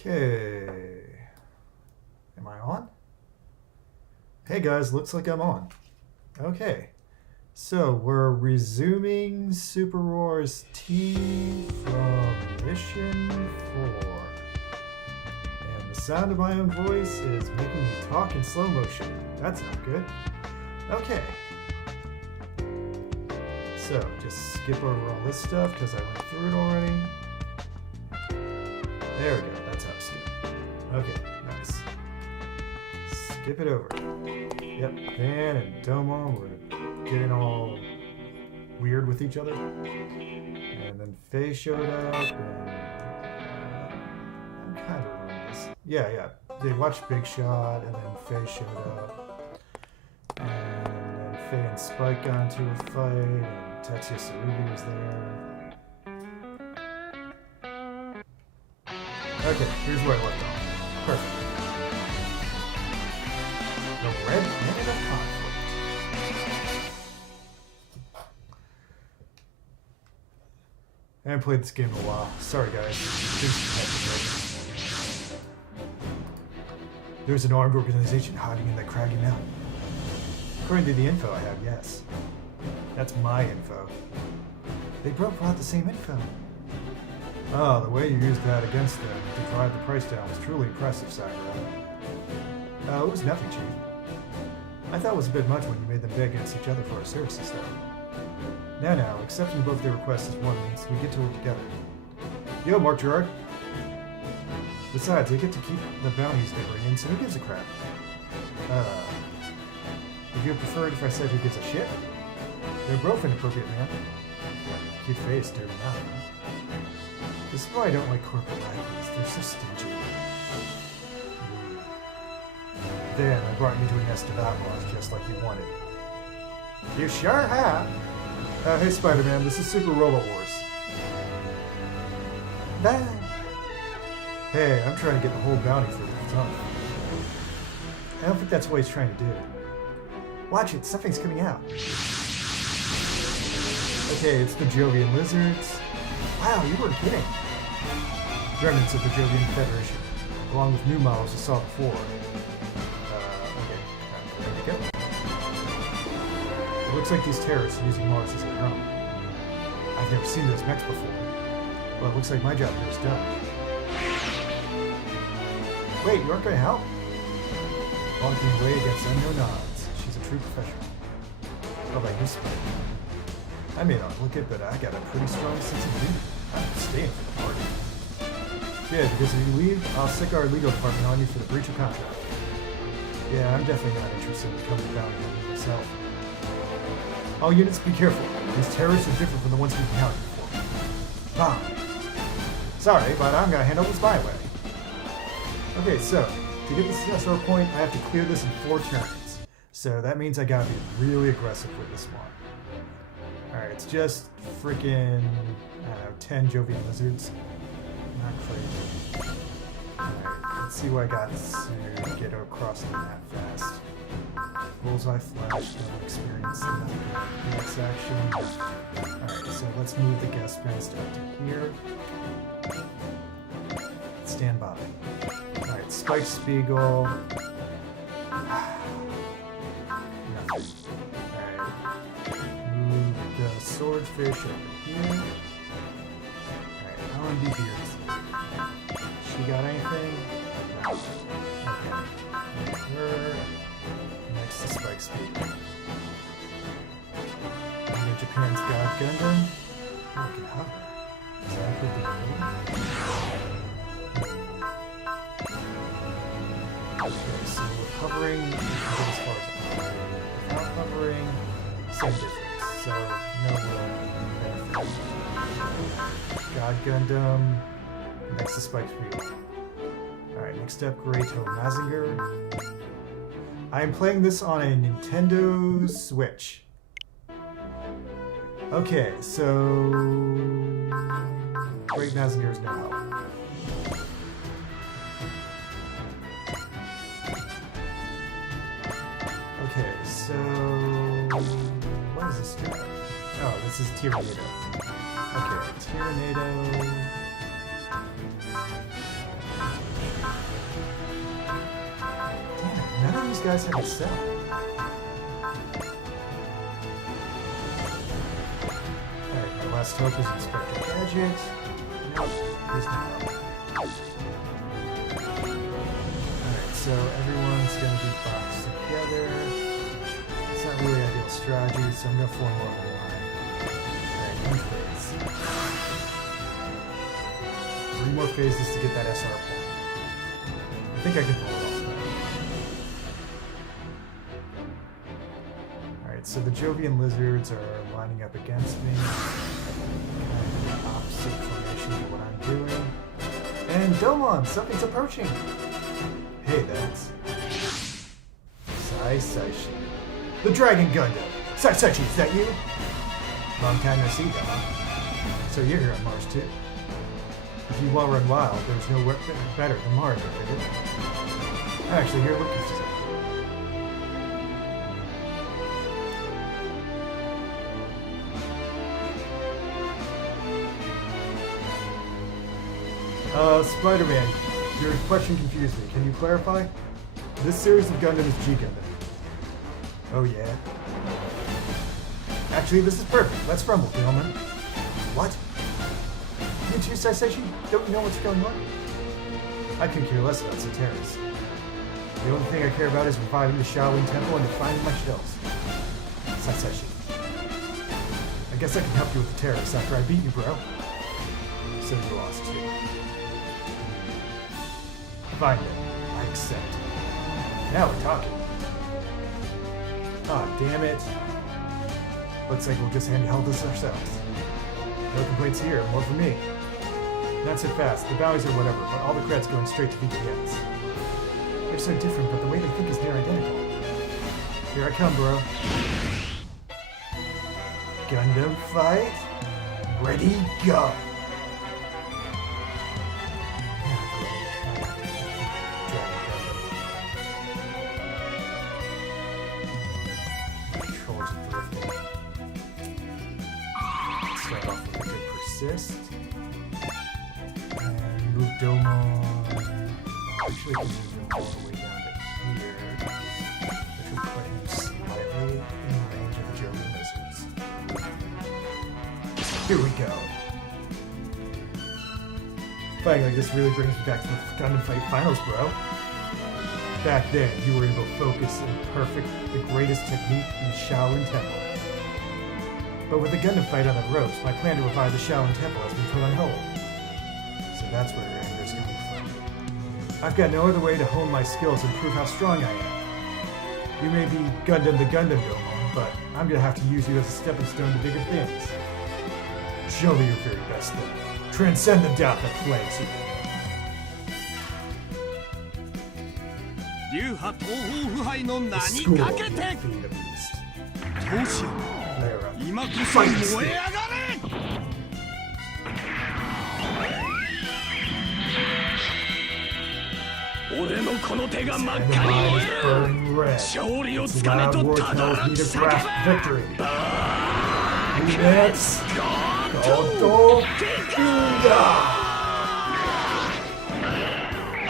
Okay. Am I on? Hey guys, looks like I'm on. Okay. So we're resuming Super Wars T from Mission 4. And the sound of my own voice is making me talk in slow motion. That's not good. Okay. So just skip over all this stuff because I went through it already. There we go, that's how to skip. Okay, nice. Skip it over. Yep, Van and Domo were getting all weird with each other. And then Faye showed up and I'm kind of remembering this. Yeah. They watched Big Shot and then Faye showed up. And then Faye and Spike got into a fight and Tetsuya Tsurugi was there. Okay, here's where I left off. Perfect. The Red Planet of Conflict. I haven't played this game in a while. Sorry guys. There's an armed organization hiding in that craggy mountain. According to the info I have, yes. That's my info. They both brought the same info. Oh, the way you used that against them to drive the price down was truly impressive, Sakura. Oh, it was nothing, Chief. I thought it was a bit much when you made them beg against each other for our services, though. Now, accepting both their requests as one means we get to work together. Yo, Mark Gerard. Besides, they get to keep the bounties they bring in, so who gives a crap? Would you have preferred if I said who gives a shit? They're both inappropriate, man. Cute face, dirty mouth. This is why I don't like corporate lackeys. They're so stingy. Then I brought you to a nest of outlaws just like you wanted. You sure have. Hey Spider-Man, this is Super Robot Wars. Bang! Hey, I'm trying to get the whole bounty for the time. I don't think that's what he's trying to do. Watch it, something's coming out. Okay, it's the Jovian Lizards. Wow, you weren't kidding. Remnants of the Jovian Federation, along with new models you saw before. Okay, ready to go. It looks like these terrorists are using Mars as their home. I've never seen those mechs before. Well, it looks like my job here is done. Wait, you aren't going to help? Walking away against unknown odds. She's a true professional. Oh, like this one. I may not look it, but I got a pretty strong sense of duty. I'm staying for the party. Yeah, because if you leave, I'll stick our legal department on you for the breach of contract. Yeah, I'm definitely not interested in becoming a bounty hunter myself. All units, be careful. These terrorists are different from the ones we've counted before. Bomb. Sorry, but I'm gonna handle this my way. Okay, so, to get this SR point, I have to clear this in 4 turns. So that means I gotta be really aggressive with this one. Alright, it's just freaking, I don't know, 10 Jovian Lizards. Not crazy. Alright, let's see what I got to get across the map fast. Bullseye Flash, no experience in that next action. Alright, so let's move the guest fence up to here. Stand by. Alright, Spike Spiegel. Nothing. Alright. Move the swordfish over here. Alright, Helen D. Beers. She got anything? No. Okay. Her. Next to Spike Spiegel. And Japan's God Gundam. Oh, I can hover. Is that a good thing? Okay, so with hovering, you can get as far as I'm hovering. Without hovering, same difference. So, no real benefit. God Gundam, next to Spike Spiegel. Alright, next up, Greato Mazinger. I am playing this on a Nintendo Switch. Okay, so... Great Mazinger is no help. Okay, so... What is this doing? Oh, this is Tyranido. Okay, Tyranido... these guys have to sell? Alright, my last hope is Inspector Gadget. Nope, he's not. Alright, so everyone's gonna be boxed together. It's not really ideal strategy, so I'm gonna form more of a line. Alright, one phase. 3 more phases to get that SR point. I think I can pull it off now. Alright, so the Jovian lizards are lining up against me. Kind of the opposite formation of what I'm doing. And Domon, something's approaching! Hey, that's Saisashi. The Dragon Gundam! Saisashi, is that you? Long time no see, Domon. So you're here on Mars too? If you want to run wild, there's nowhere better than Mars, I figured. Actually, here, look at this. Spider-Man, your question confused me. Can you clarify? This series of Gundam is G Gundam. Oh yeah? Actually, this is perfect. Let's rumble, gentlemen. What? You too, Saisashi? Don't you know what's going on? I couldn't care less about Soteris. The only thing I care about is reviving the Shaolin Temple and defining my shells. Saisashi. I guess I can help you with the terrorists after I beat you, bro. So you lost too. Fine then. I accept. Now we're talking. Aw, damn it. Looks like we'll just handle this ourselves. No complaints here, more for me. Not so fast, the bounties are whatever, but all the credit's going straight to VPNs. They're so different, but the way they think is near identical. Here I come, bro. Gundam fight? Ready, go! Start off with a good persist. And move Domon. Actually, I can move him all the way down to here. Which will put him slightly in range of the Jovian lizards. Here we go. Fighting like this really brings me back to the Gundam Fight Finals, bro. Back then, you were able to focus and perfect the greatest technique in the Shaolin Temple. But with the Gundam fight on the ropes, my plan to revive the Shaolin Temple has been put on hold. So that's where your anger is coming from. I've got no other way to hone my skills and prove how strong I am. You may be Gundam the Gundam Domon, but I'm gonna have to use you as a stepping stone to bigger things. Show me your very best then. Transcend the doubt that plagues you. The school will feed a beast. Flare up. Fight this thing. And the mind is burning red. Its loud war tells me to grasp victory. Who next? Goto Fuga!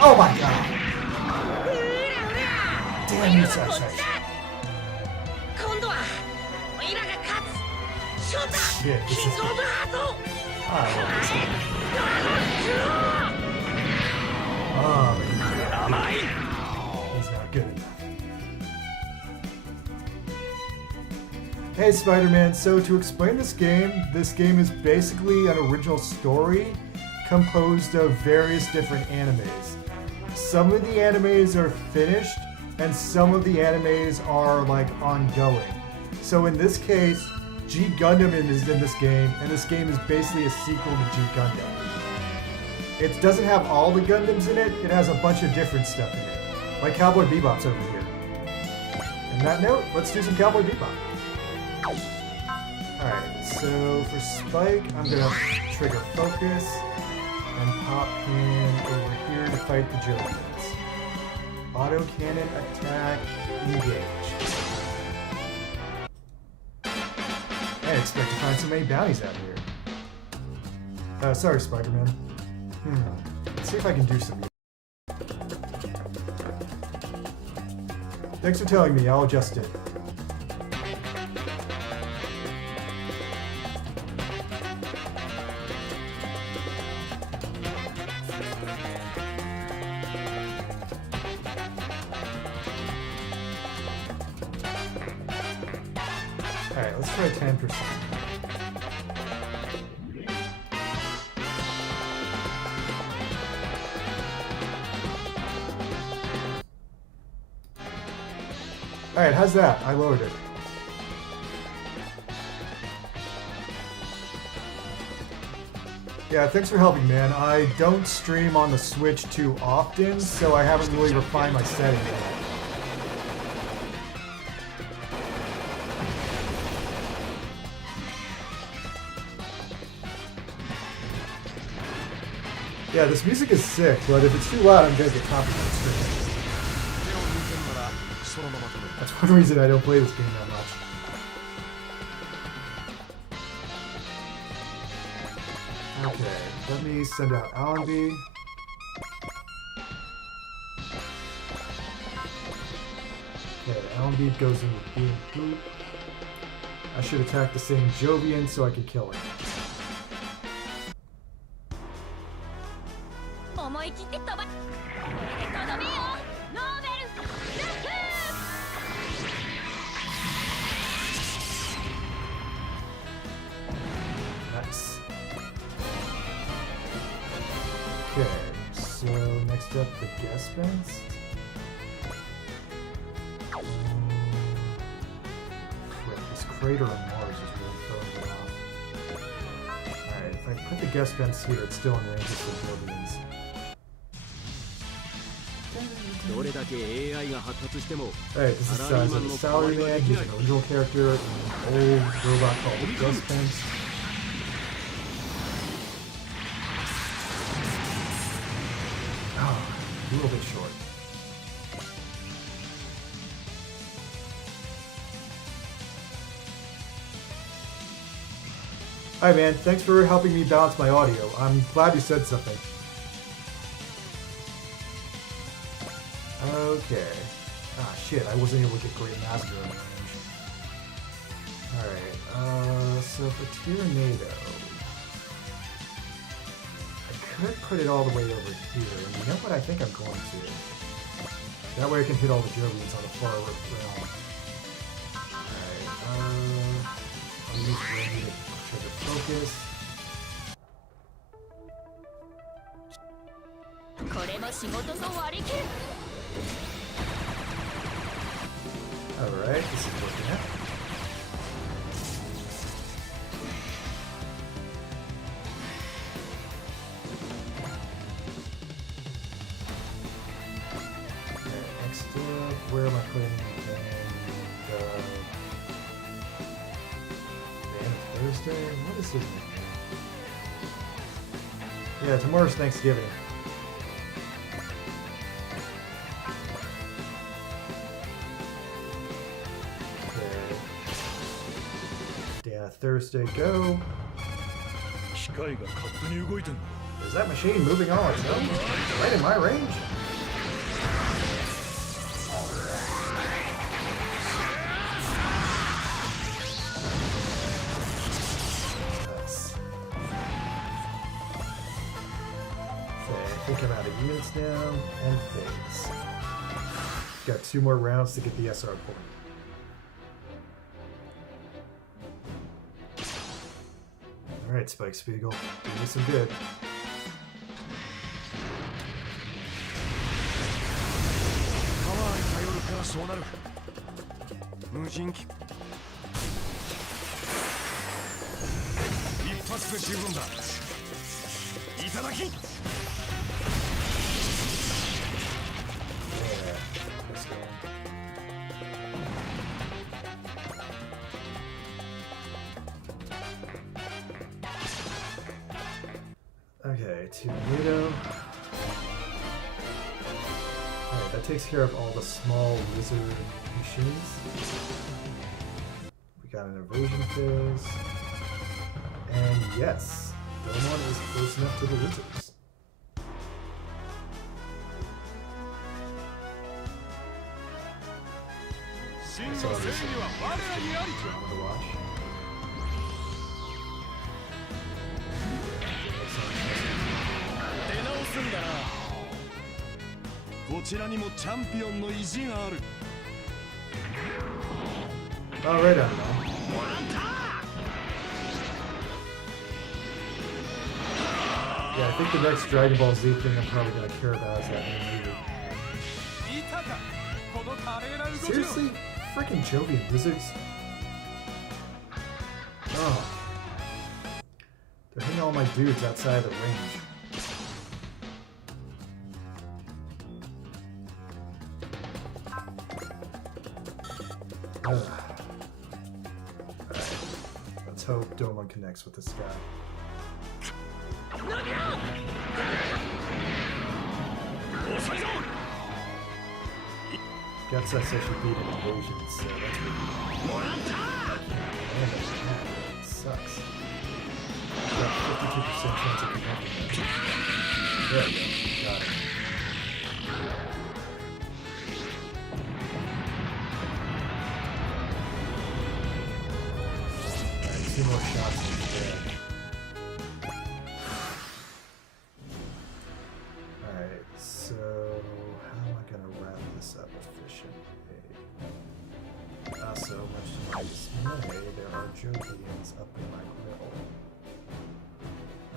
Oh my god! Damn you, Saisashi. Shit, this is good. I love this game. Oh, but he's not good enough. Hey Spider-Man, so to explain this game is basically an original story composed of various different animes. Some of the animes are finished, and some of the animes are like ongoing. So in this case, G Gundam is in this game, and this game is basically a sequel to G Gundam. It doesn't have all the Gundams in it, it has a bunch of different stuff in it. Like Cowboy Bebop's over here. On that note, let's do some Cowboy Bebop. Alright, so for Spike, I'm gonna trigger focus and pop him over here to fight the Jovians. Auto cannon attack, engage. I expect to find so many bounties out here. Sorry, Spider-Man. Let's see if I can do some. Thanks for telling me. I'll adjust it. Alright, let's try 10%. Alright, how's that? I lowered it. Yeah, thanks for helping, man. I don't stream on the Switch too often, so I haven't really refined my settings yet. Yeah, this music is sick, but if it's too loud, I'm gonna get copyright straight. That's one reason I don't play this game that much. Okay, let me send out Allenby. Okay, Allenby goes in with Boom Boop. I should attack the same Jovian so I can kill him. Nice. Okay, so next up the Gaspens. This crater on Mars is really throwing me off. Alright, if I put the Gaspens here, it's still in range of the Jovians. Alright, this is Salaryman. He's an original character, an old robot called Gaspens. Oh, a little bit short. Hi man, thanks for helping me balance my audio. I'm glad you said something. Okay. Ah, shit, I wasn't able to get Great Master in range. Alright, so for Tyranado, I could put it all the way over here, and you know what, I think I'm going to. That way I can hit all the Jovians on the far realm. Alright, I'll use Randy to trigger focus. Alright, this is working out. Okay, next up, where am I putting Man of Thursday? What is it? Yeah, tomorrow's Thanksgiving. Thursday, go. Is that machine moving on its own? Right in my range? Nice. Okay, I think I'm out of units now, and phase. Got 2 more rounds to get the SR point. Alright, Spike Spiegel, do me some good. Okay, Tornado. Alright, that takes care of all the small lizard machines. We got an evasion phase. And yes, Domon is close enough to the lizards. to watch. 出直すんだな。こちらにもチャンピオンの意地がある。Alright, I don't know. Yeah, I think the next Dragon Ball Z thing I'm probably gonna care about is that new movie. Seriously? Freaking Jovian Wizards? Oh. They're hitting all my dudes outside of the range. Alright. Let's hope Domon connects with this guy. Guess I said she beat an invasion, so that's pretty good. It sucks. Got 52% chance of connecting that. There we go. Got it. Alright, 2 more shots and he's dead. Alright, so how am I gonna wrap this up efficiently? So much to my dismay, there are Jovians up in my grill.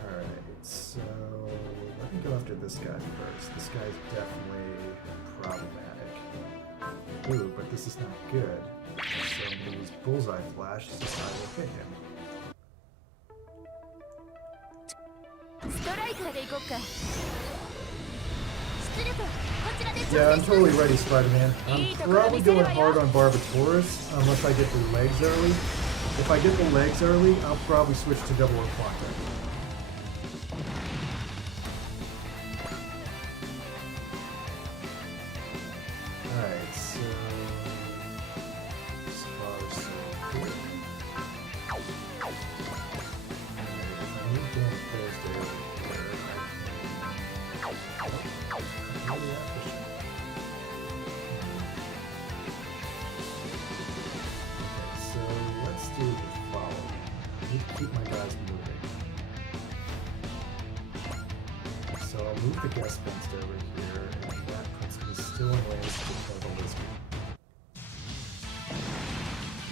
Alright, so let me go after this guy first. This guy's definitely problematic. Ooh, but this is not good. So I'm gonna use Bullseye Flash, so I will hit him. Yeah, I'm totally ready, Spider-Man. I'm probably going hard on Barbatoris unless I get the legs early. If I get the legs early, I'll probably switch to Double or Quanta. Alright, so keep my guys moving. So I'll move the guest fence over here, and that puts me still in range to kill the lizard.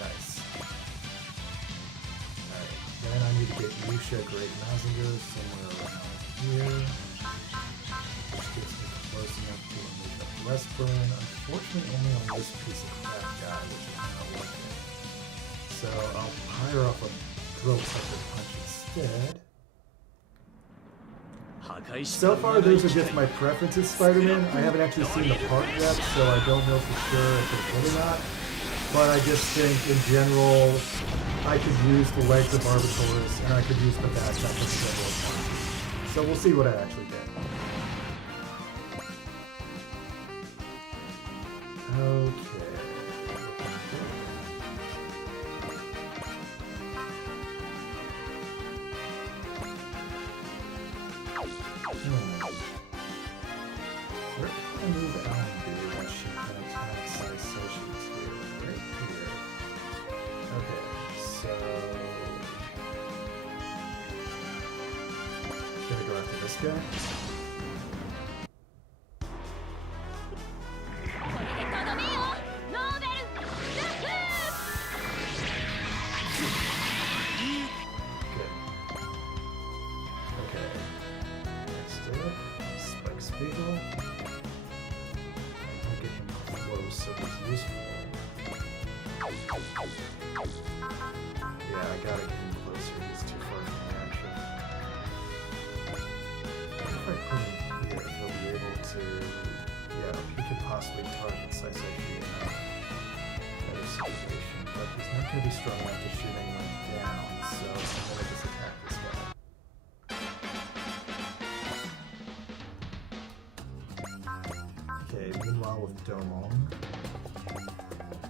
Nice. Alright, then I need to get Yusha Great Mazinger somewhere around here. Which gets me close enough to unleash up less burn. Unfortunately, only on this piece of crap guy, which is not working. So I'll fire off a Throw Sucker Punch instead. So far, those are just my preferences, Spider-Man. I haven't actually seen the part yet, so I don't know for sure if it's good or not. But I just think, in general, I could use the legs of Barbatoris, and I could use the back up of the Double Punch. So we'll see what I actually get. Okay. Where can I move Alan to when she can attack Saisations here? Right here. Okay, so... Gonna go after this guy.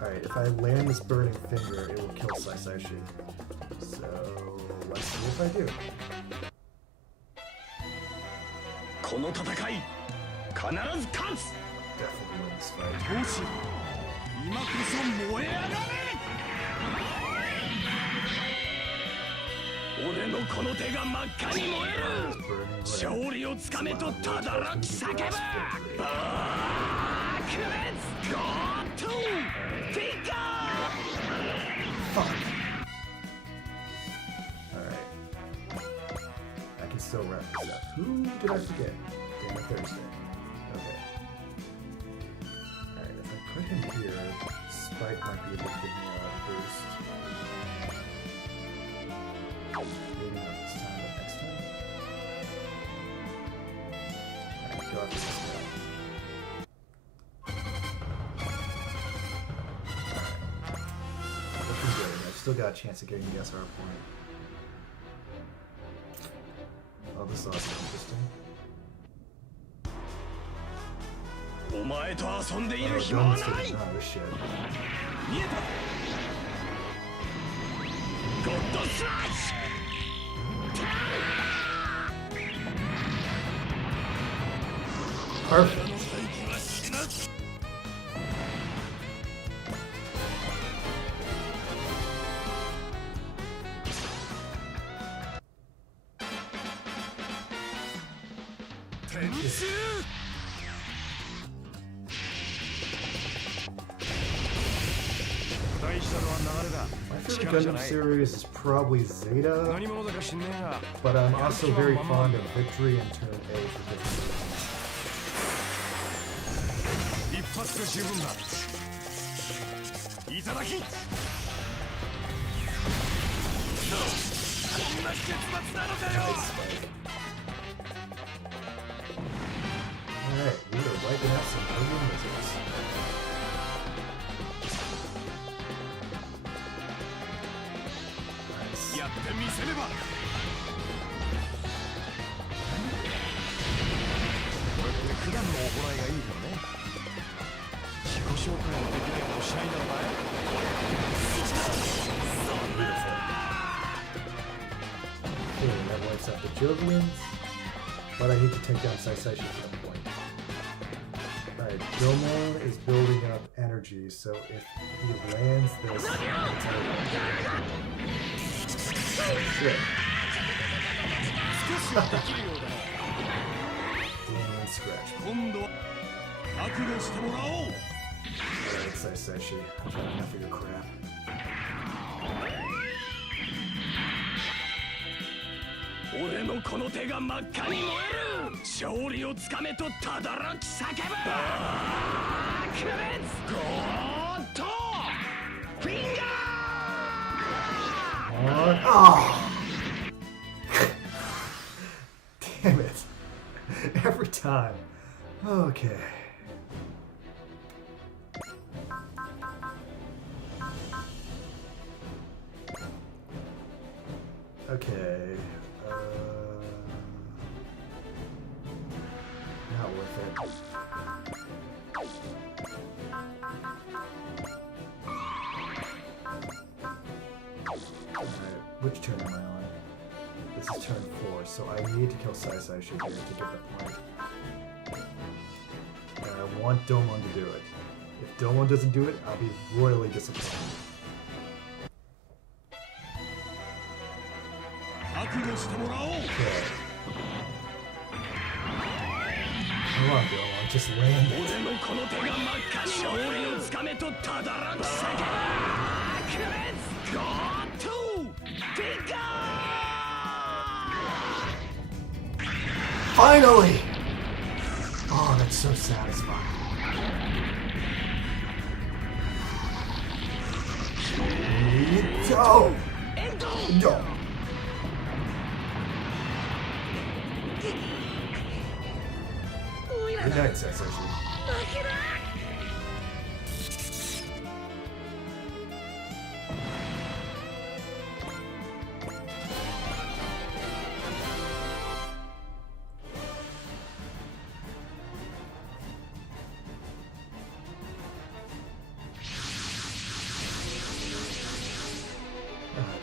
Alright, if I land this Burning Finger, it will kill Saisashi. So, let's see if I do. Definitely win this fight. 俺のこの手が真っ赤に燃える。勝利をつかめとただらき叫ぶ。バークレッツゴートゥフィガー。 Fuck. Alright. I can still wrap this up. Who did I forget? Damn it, Thursday. Okay. Alright, if I put him here, Spike might be able to give me a boost. Maybe not this time, but next time. Alright, go after this guy. Alright. Looking good. I've still got a chance of getting the SR point. Oh, this is also interesting. お前と遊んでい Oh, る暇は Dolan's ない。 taking on this shit. 見えた。ゴッドスラッシュ。 Perfect. My favorite Gundam series is probably Zeta, but I'm also very fond of Victory and Turn A for Victory. 一発で十分だ。いただき。こんな結末なのかよ。 Alright, we are wiping out some Gundam missiles. Nice. やってみせれば。これって普段の行いがいいからね。自己紹介もできないほどシャイなのかい。 Okay, that wipes out the Jovians, but I need to take down Saisaishi at some point. Alright, Domon is building up energy, so if he lands this... Shit. Damn, scratch. 今度は覚悟してもらおう。 Alright, Saisaishi, I've had enough of your crap. 俺のこの手が真っ赤に燃える。勝利をつかめとただらき叫ぶ。バークレッツゴートフィンガー。 Oh! Damn it. Every time. Okay. Okay. Not worth it. Alright, which turn am I on? This is turn 4, so I need to kill Saisaishi here to get the point. And I want Domon to do it. If Domon doesn't do it, I'll be royally disappointed. 覚悟してもらおう。 Okay. Come on, Domon, just land it. 俺のこの手が真っ赤に勝利をつかめとただらき叫ぶ。クレッツゴートフィンガー。 Finally! Oh, that's so satisfying. Go! Go! Good night, Saisaishi.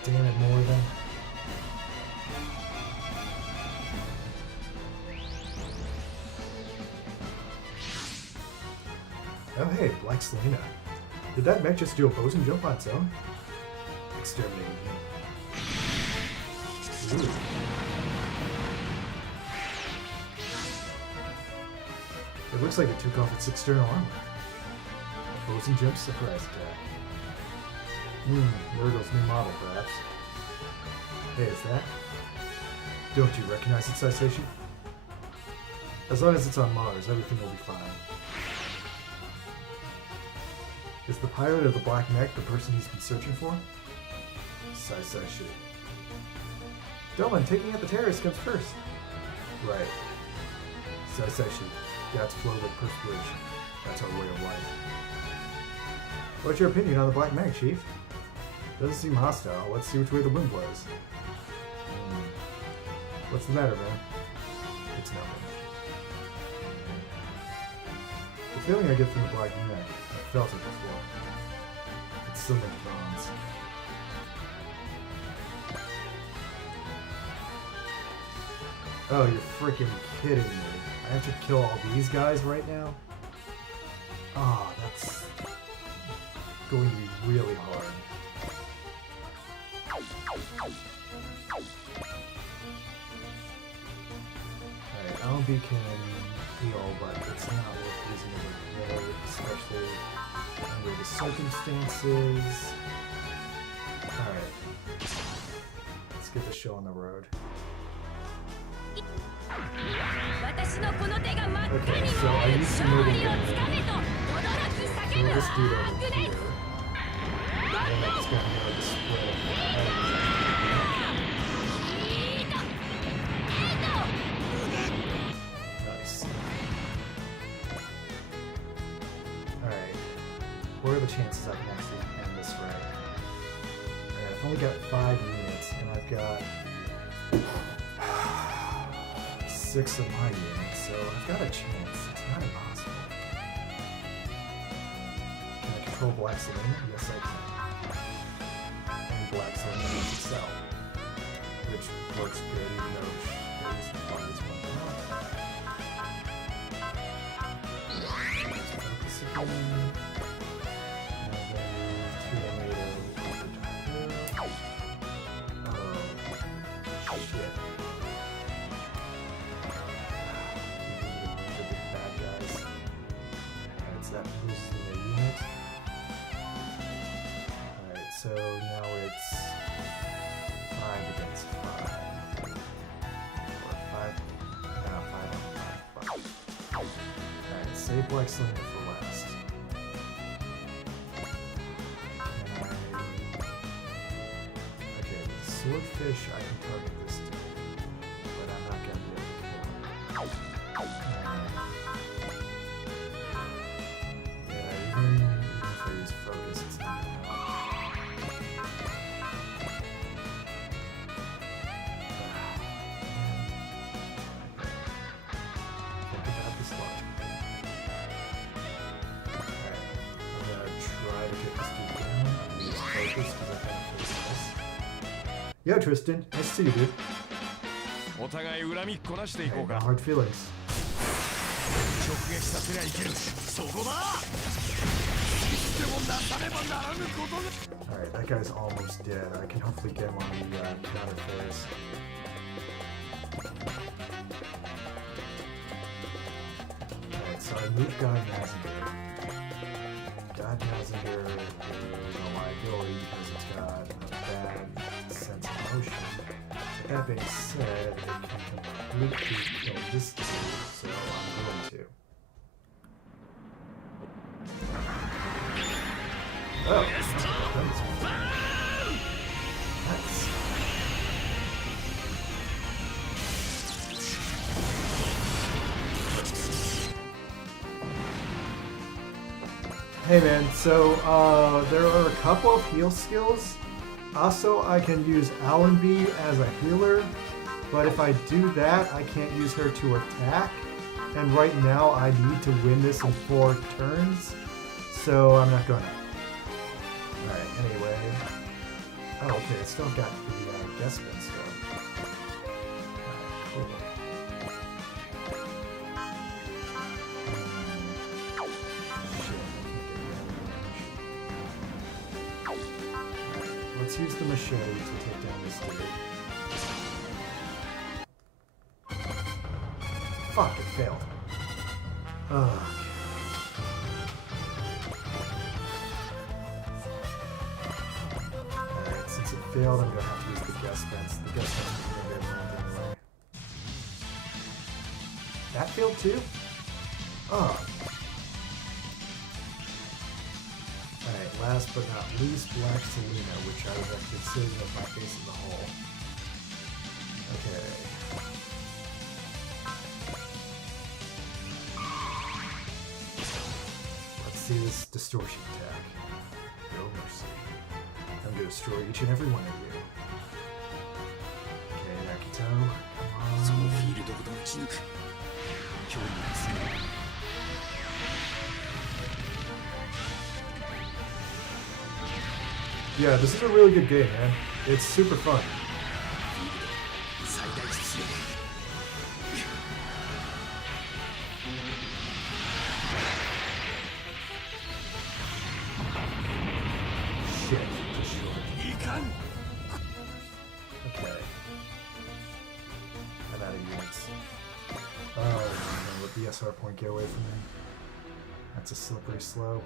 Damn it, more of them. Oh hey, Black Selena. Did that mech just do a boson jump on its own? exterminating him. Ooh. It looks like it took off its external armor. Frozen jump surprise attack. Murgle's new model, perhaps. Hey, is that? Don't you recognize its citation? As long as it's on Mars, everything will be fine. Is the pilot of the Black Mech the person he's been searching for? Sai-Sai-Shi. Delman, taking out the terrorists comes first. Right. Sai-Sai-Shi. Gats flow like perspiration. That's our way of life. What's your opinion on the Black Mech, Chief? Doesn't seem hostile. Let's see which way the wind blows. What's the matter, man? It's nothing. The feeling I get from the Black Mech, I felt it before. It's similar to Bronze. Oh, you're freaking kidding me. I have to kill all these guys right now? Ah, that's going to be really hard. Alright, LB can heal, but it's not worth using it with Red, especially under the circumstances. Alright. Let's get the show on the road. Okay, so I used to know the game. So we'll just do it over here. And I just got to know the split. Nice. Alright. What are the chances I can actually end this right? Alright, I've only got 5 units, and I've got 6 of my units, so I've got a chance. It's not impossible. Can I control Black Selena? Yes, I can. And Black Selena has itself, which works good even though there isn't quite as one now. Focus again. And then move to Oh, shit. That boosts the unit. Alright, so now it's 5 against 5. Or 5. No, 5 on 5. Alright, save Black Selena for last. Okay, the swordfish I can target this to, but I'm not gonna be able to kill him. Even if I use focus, it's not going to help. Think about this logic. Alright, I'm going to try to get this dude down. I'm going to use focus because I can't face this. Yo, Tristan. Nice to see you, dude. Hey, no hard feelings. Alright, that guy's almost dead. I can hopefully get him on the counter phase. Alright, so I moved God Mazinger. God Mazinger is a liability because it's got a bad sense of motion. But that being said, it can completely kill this dude, so I'm going to. Oh, nice. Hey man, so there are a couple of heal skills. Also, I can use Allenby as a healer, but if I do that, I can't use her to attack. And right now, I need to win this in 4 turns, so I'm not gonna. Alright, anyway. Oh, okay, it's still got the guest spin still. Alright, cool. Shit, I can't get rid of the damage. Let's use machete to take down this dude. Fuck, it failed. Oh. Alright, since it failed, I'm gonna have to use the guest fence. The guest fence is gonna get around anyway. That failed too? Oh. Alright, last but not least, Black Selena, which I was actually sitting with my face in the hole. Okay. Let's see this distortion attack. No mercy. I'm gonna destroy each and every one of you. Okay, Akito, come on. Yeah, this is a really good game, man. It's super fun. Shit, just short. Okay. I'm out of units. Oh, I'm gonna let the SR point get away from me. That's a slippery slope.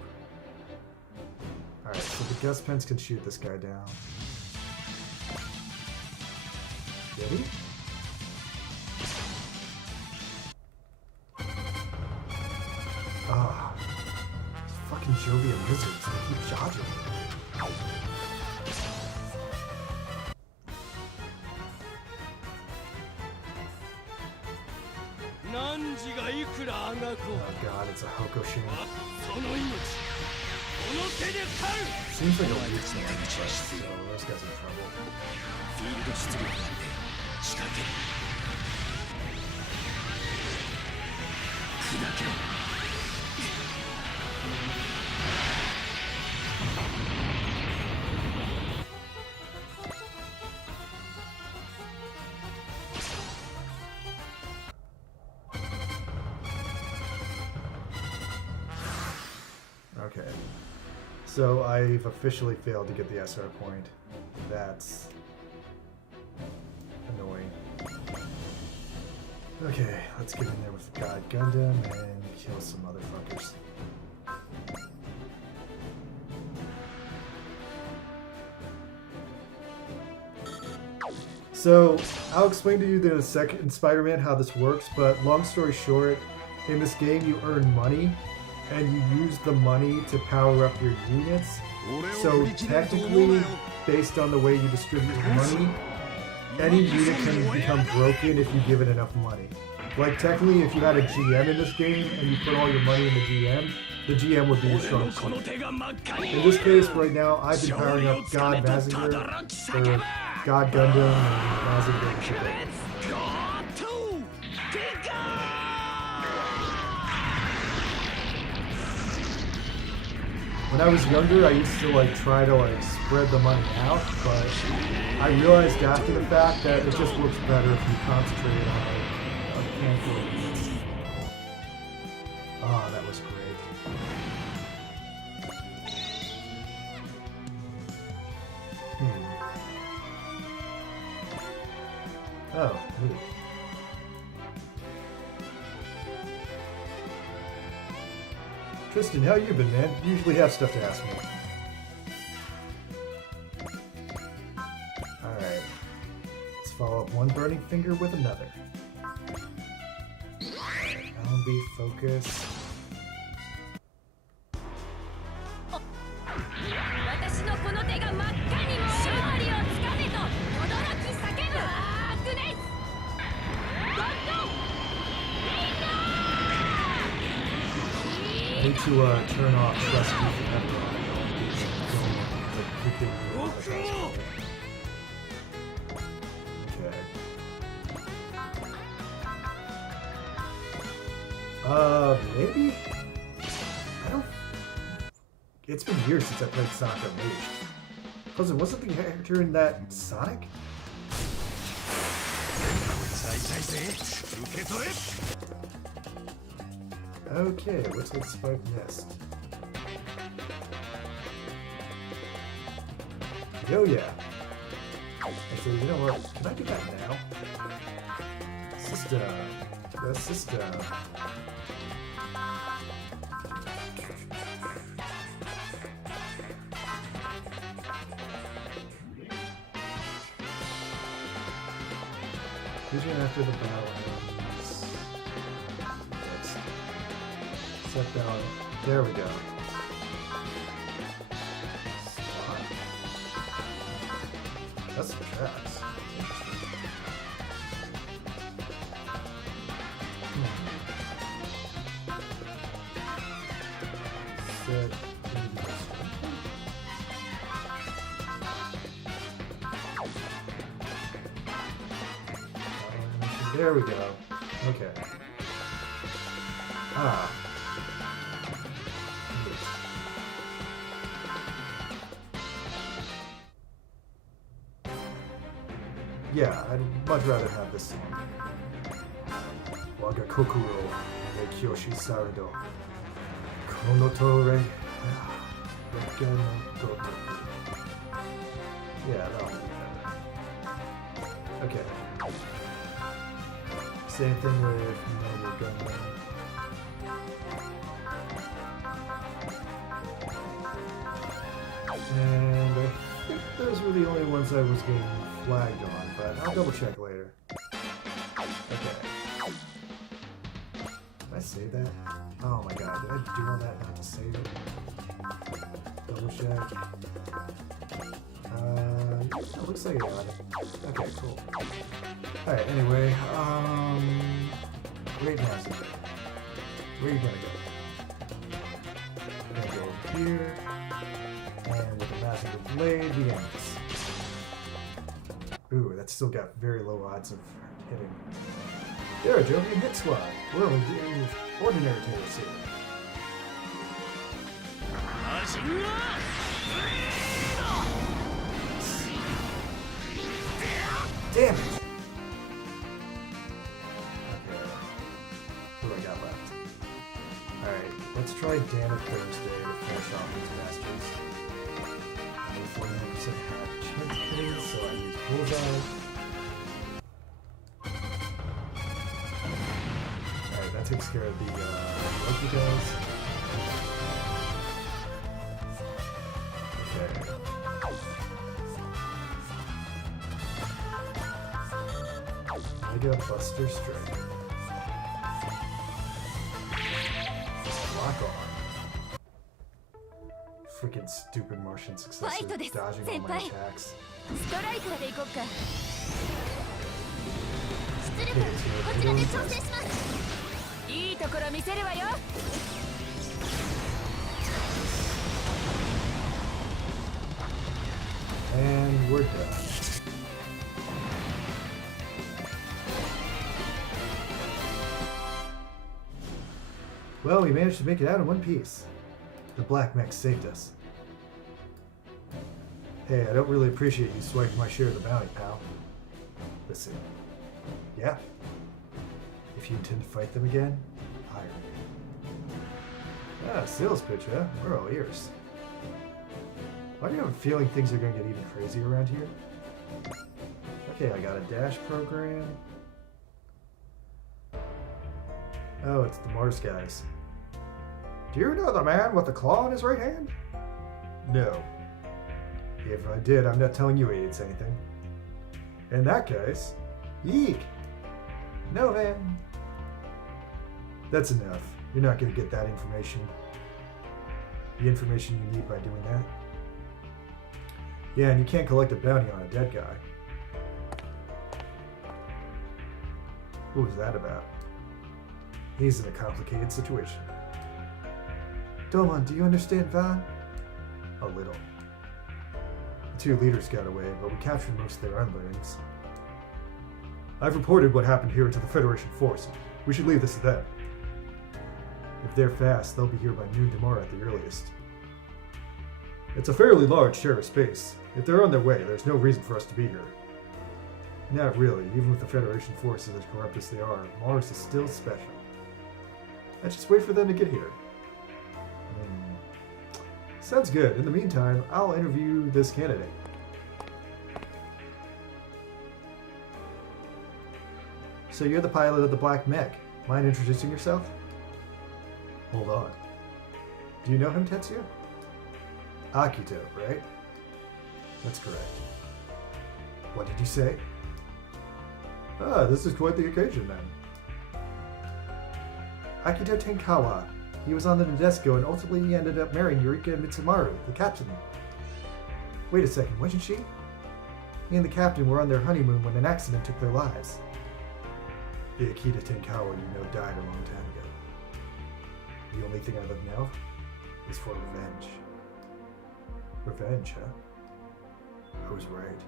Alright, so the Gus Pence can shoot this guy down. Did he? Ah. These fucking Jovian lizards, they keep dodging. Oh god, it's a Hokushin. Seems like a weak man, so those guys are in trouble. Okay. So I've officially failed to get the SR point. That's annoying. Okay, let's get in there with God Gundam and kill some motherfuckers. So I'll explain to you in a second in Spider-Man how this works, but long story short, in this game you earn money and you use the money to power up your units. So technically, based on the way you distribute your money, any unit can become broken if you give it enough money. Like technically, if you had a GM in this game and you put all your money in the GM would be your strongest one. In this case, right now, I've been powering up God Mazinger, or God Gundam, and Mazinger. When I was younger, I used to try to spread the money out, but I realized after the fact that it just works better if you concentrate on a handful of units. Ah, that was great. Oh, neat. Tristan, how you been, man? You usually have stuff to ask me. Alright. Let's follow up one burning finger with another. LB focus. I need to turn off trust you forever. Okay. Maybe? I don't... It's been years since I played Sonic Unleashed. Plus, it wasn't the character in that Sonic? Okay, what's the spike nest? Yo, yeah. Actually, you know what? Can I do that now? Sister. Sister. Vision after the battle ends. Let's set down. There we go. Spot. That's some tracks. Set there we go. Okay. Ah. Yeah, I'd much rather have this song. Waga Kokuro ne Kyoshi Sarado. Konotore. Reka no Gotoku. Yeah, that'll be better. Okay. Same thing with Noble Gunman. And I think those were the only ones I was getting flagged on, but I'll double check later. Okay. Did I save that? Oh my god, did I do all that not to save it? Double check. It looks like I got it. Okay, cool. Alright, anyway, Great Master. Where are you gonna go? We're gonna go over here, and with the Master Blade, we end this. Ooh, that's still got very low odds of hitting. There, Jovian hit squad. We're only dealing with ordinary tails here. Damn it! Okay. What do I got left? Alright, let's try Damn It Thursday to finish off these masters. I'm 49% chance hitting, so I use Bullseye. Alright, that takes care of the Loki guys. Okay. Mega Buster Strike. Lock on. Freaking stupid Martian successor dodging all my attacks. And we're done. Well, we managed to make it out in one piece. The Black Mech saved us. Hey, I don't really appreciate you swiping my share of the bounty, pal. Listen. Yeah? If you intend to fight them again, hire me. Ah, sales pitch, huh? We're all ears. Why do you have a feeling things are going to get even crazier around here? Okay, I got a dash program. Oh, it's the Mars guys. Do you know the man with the claw in his right hand? No. If I did, I'm not telling you idiots anything. In that case, yeek. No, man. That's enough. You're not going to get that information. The information you need by doing that. Yeah, and you can't collect a bounty on a dead guy. What was that about? He's in a complicated situation. Doman, do you understand Van? A little. The two leaders got away, but we captured most of their underlings. I've reported what happened here to the Federation force. We should leave this to them. If they're fast, they'll be here by noon tomorrow at the earliest. It's a fairly large share of space. If they're on their way, there's no reason for us to be here. Not really. Even with the Federation forces as corrupt as they are, Mars is still special. Let's just wait for them to get here. Sounds good. In the meantime, I'll interview this candidate. So you're the pilot of the black mech. Mind introducing yourself? Hold on. Do you know him, Tetsuya? Akito, right? That's correct. What did you say? Ah, this is quite the occasion then. Akito Tenkawa. He was on the Nadesco and ultimately he ended up marrying Eureka Mitsumaru, the captain. Wait a second, wasn't she? He and the captain were on their honeymoon when an accident took their lives. The Akita Tenkawa you know died a long time ago. The only thing I live now is for revenge. Revenge, huh? I was right.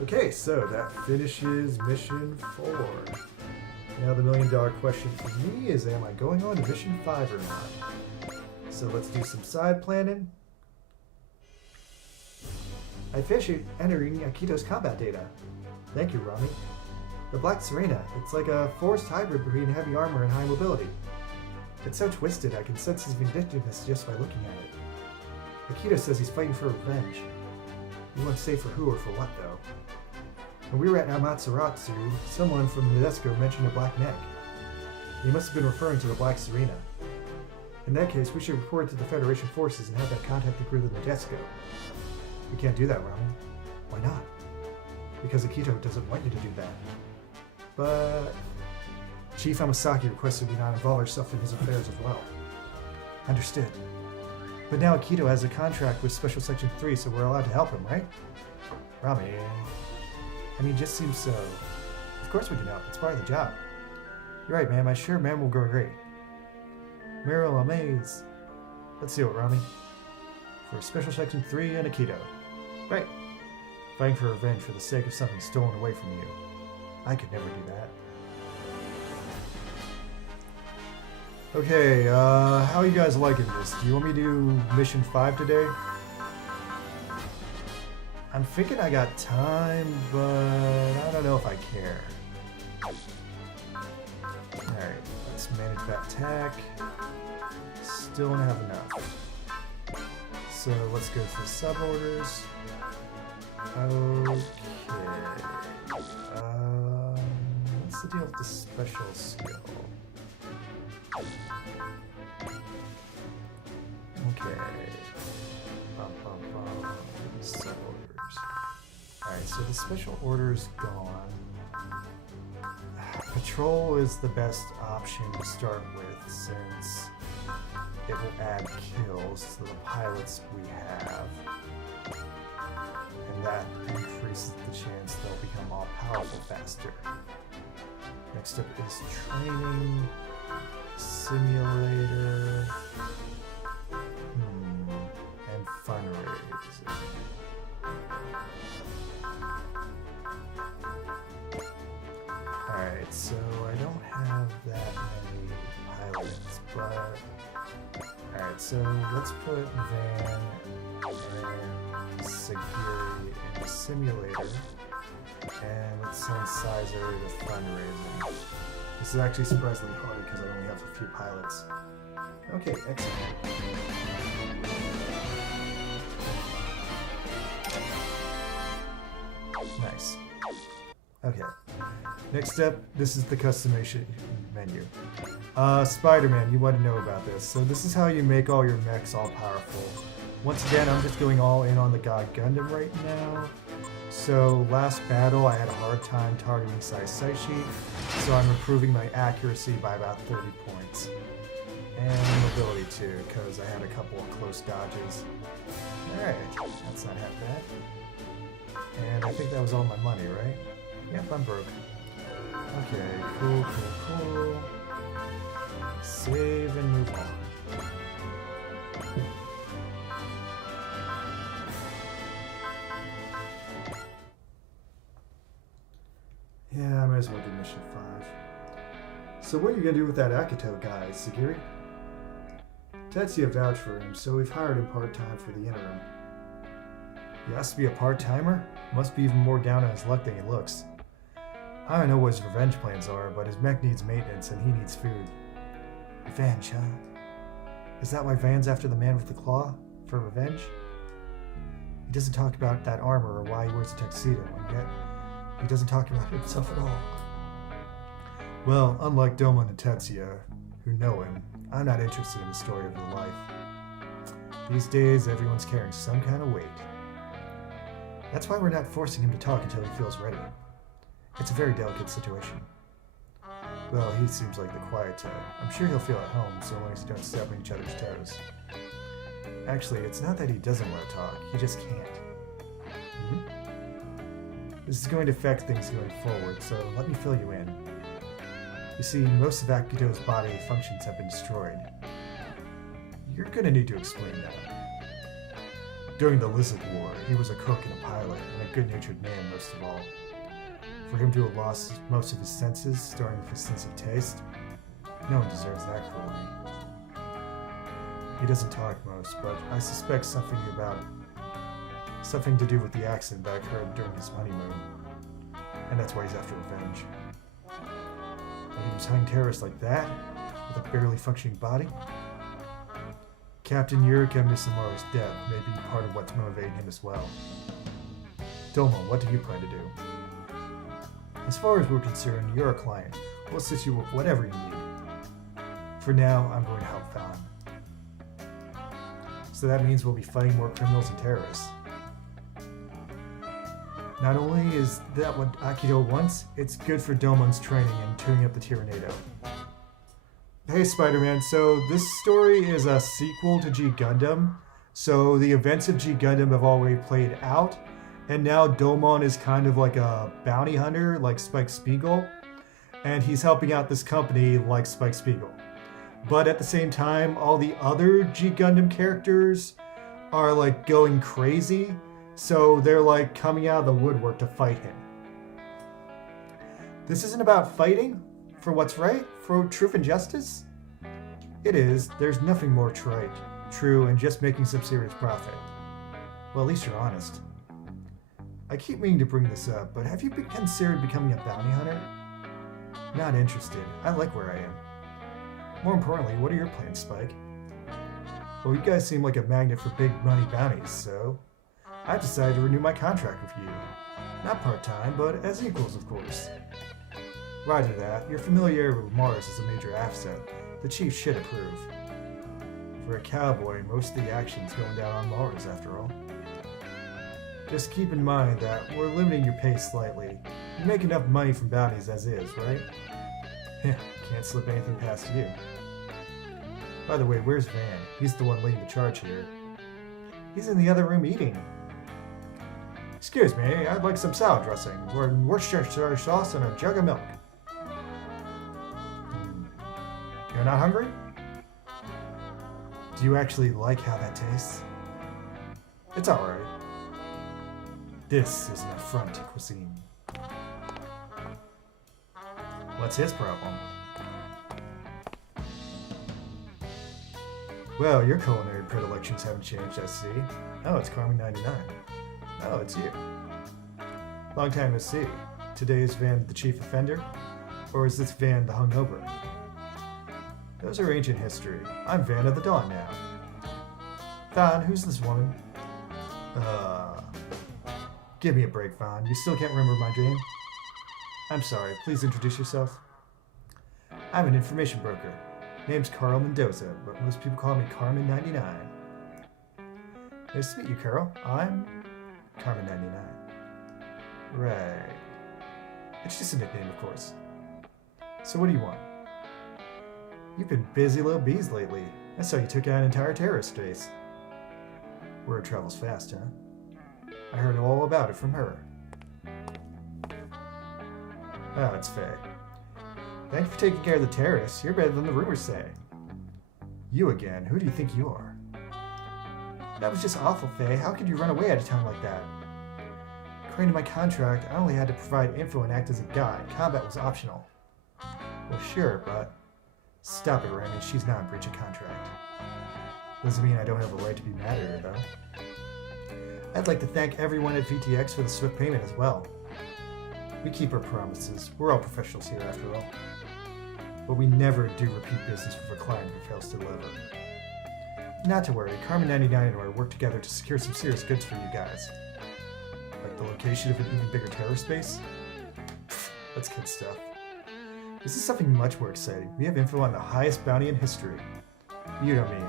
Okay, so that finishes mission 4. Now the $1,000,000 question for me is, am I going on to mission 5 or not? So let's do some side planning. I finished entering Akito's combat data. Thank you, Rami. The Black Serena, it's like a forced hybrid between heavy armor and high mobility. It's so twisted, I can sense his vindictiveness just by looking at it. Akito says he's fighting for revenge. He won't say for who or for what, though. When we were at Amaterasu, someone from Nadesco mentioned a black neck. He must have been referring to the Black Serena. In that case, we should report it to the Federation forces and have them contact the crew of the Nadesco. We can't do that, Rami. Why not? Because Akito doesn't want you to do that. But Chief Amasaki requested we not involve ourselves in his affairs as well. Understood. But now Akito has a contract with Special Section 3, so we're allowed to help him, right? Rami, I mean, it just seems so. Of course we can help. It's part of the job. You're right, ma'am. I'm sure ma'am will go great. Meryl, amaze. Let's do it, Rami. For Special Section 3 and Akito. Right. Fighting for revenge for the sake of something stolen away from you. I could never do that. Okay, how are you guys liking this? Do you want me to do Mission 5 today? I'm thinking I got time, but I don't know if I care. Alright, let's manage that attack. Still don't have enough. So let's go through sub-orders. Okay. What's the deal with the special skill? Okay. Sub-orders. Alright, so the special order's gone. Patrol is the best option to start with since it will add kills to the pilots we have. And that increases the chance they'll become all powerful faster. Next up is training, simulator, and fundraising. Alright, so I don't have that many pilots, but... Alright, so let's put Van and Sagiri in the simulator, and let's send Sizer to fundraising. This is actually surprisingly hard because I only have a few pilots. Okay, excellent. Nice. Okay. Next up, this is the customization menu. Spider-Man, you want to know about this. So this is how you make all your mechs all powerful. Once again, I'm just going all in on the God Gundam right now. So last battle, I had a hard time targeting Saishi, so I'm improving my accuracy by about 30 points. And mobility too, because I had a couple of close dodges. Alright, that's not half bad. And I think that was all my money, right? Yep, I'm broke. Okay, cool. Save and move on. Yeah, I might as well do mission 5. So what are you gonna do with that Akito guy, Sagiri? Tetsuya vouched for him, so we've hired him part-time for the interim. He has to be a part-timer? Must be even more down on his luck than he looks. I don't know what his revenge plans are, but his mech needs maintenance and he needs food. Revenge, huh? Is that why Van's after the man with the claw? For revenge? He doesn't talk about that armor or why he wears a tuxedo, and yet he doesn't talk about himself at all. Well, unlike Domon and Tetsuya, who know him, I'm not interested in the story of their life. These days, everyone's carrying some kind of weight. That's why we're not forcing him to talk until he feels ready. It's a very delicate situation. Well, he seems like the quiet type. I'm sure he'll feel at home so long as he don't step on each other's toes. Actually, it's not that he doesn't want to talk, he just can't. This is going to affect things going forward, so let me fill you in. You see, most of Akito's body functions have been destroyed. You're gonna need to explain that. During the Lizard War, he was a cook and a pilot, and a good-natured man most of all. For him to have lost most of his senses, starting with his sense of taste, no one deserves that cruelty. He doesn't talk most, but I suspect something to do with the accident that occurred during his honeymoon, and that's why he's after revenge. And he was hunting terrorists like that, with a barely functioning body? Captain Yurika Misamaru's death may be part of what's motivating him as well. Domo, what do you plan to do? As far as we're concerned, you're a client. We'll assist you with whatever you need. For now, I'm going to help Fan. So that means we'll be fighting more criminals and terrorists. Not only is that what Akito wants, it's good for Domon's training and tuning up the Tyranado. Hey Spider-Man, so this story is a sequel to G Gundam. So the events of G Gundam have already played out, and now Domon is kind of like a bounty hunter, like Spike Spiegel, and he's helping out this company like Spike Spiegel. But at the same time, all the other G Gundam characters are like going crazy, so they're like coming out of the woodwork to fight him. This isn't about fighting for what's right, for truth and justice. It is. There's nothing more true, and just making some serious profit. Well, at least you're honest. I keep meaning to bring this up, but have you considered becoming a bounty hunter? Not interested. I like where I am. More importantly, what are your plans, Spike? Well, you guys seem like a magnet for big money bounties, so I've decided to renew my contract with you. Not part-time, but as equals, of course. Roger that. Your familiarity with Mars is a major asset. The Chief should approve. For a cowboy, most of the action's going down on Mars, after all. Just keep in mind that we're limiting your pay slightly. You make enough money from bounties as is, right? Can't slip anything past you. By the way, where's Van? He's the one leading the charge here. He's in the other room eating. Excuse me, I'd like some salad dressing, Worcestershire sauce, and a jug of milk. You're not hungry? Do you actually like how that tastes? It's alright. This is an affront to cuisine. What's his problem? Well, your culinary predilections haven't changed, I see. Oh, it's Carmen99. Oh, it's you. Long time no see. Today is Van the chief offender? Or is this Van the hungover? Those are ancient history. I'm Van of the Dawn now. Van, who's this woman? Give me a break, Van. You still can't remember my dream? I'm sorry, please introduce yourself. I'm an information broker. Name's Carl Mendoza, but most people call me Carmen99. Nice to meet you, Carl. I'm Carmen99. Right. It's just a nickname, of course. So what do you want? You've been busy little bees lately. I saw you took out an entire terrorist base. Word travels fast, huh? I heard all about it from her. Oh, it's Faye. Thanks for taking care of the terrorists. You're better than the rumors say. You again? Who do you think you are? That was just awful, Faye. How could you run away at a time like that? According to my contract, I only had to provide info and act as a guide. Combat was optional. Well, sure, but... Stop it, Remy. She's not in breach of contract. Doesn't mean I don't have a right to be mad at her, though. I'd like to thank everyone at VTX for the swift payment as well. We keep our promises. We're all professionals here, after all. But we never do repeat business with a client who fails to deliver. Not to worry, Carmen 99 and I work together to secure some serious goods for you guys. Like the location of an even bigger terror space? That's good stuff. This is something much more exciting. We have info on the highest bounty in history. You don't mean...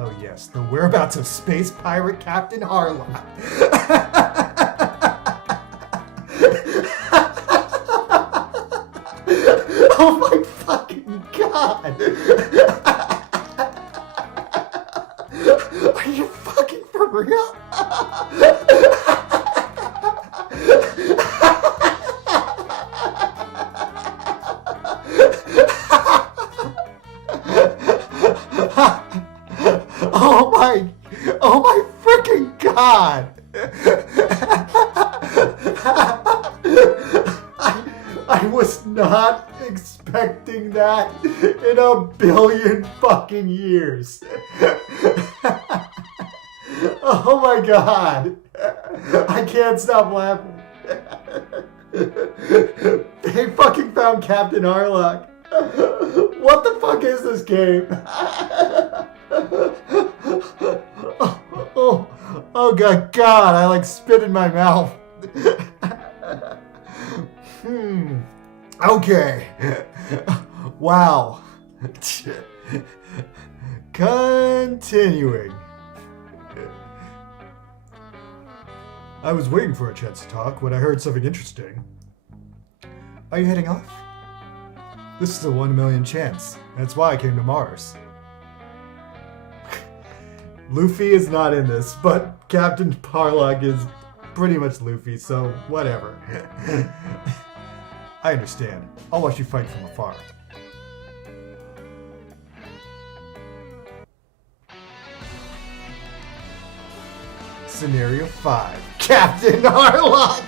Oh yes, the whereabouts of space pirate Captain HARLOCK. Oh my fucking god! Are you fucking for real? Oh my freaking god! I was not expecting that in a billion fucking years. Oh my god! I can't stop laughing. They fucking found Captain HARLOCK. What the fuck is this game? Oh god, I like spit in my mouth. Okay. Wow. Continuing. I was waiting for a chance to talk when I heard something interesting. Are you heading off? This is a 1 in a million chance. That's why I came to Mars. Luffy is not in this, but Captain HARLOCK is pretty much Luffy, so whatever. I understand. I'll watch you fight from afar. Scenario 5. Captain HARLOCK!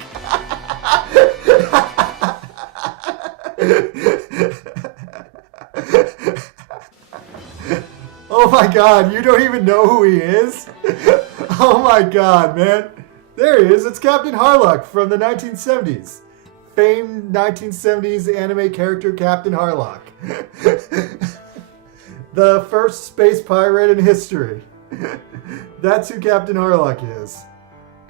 Oh my god, you don't even know who he is? Oh my god, man. There he is, it's Captain HARLOCK from the 1970s. Famed 1970s anime character Captain HARLOCK. The first space pirate in history. That's who Captain HARLOCK is.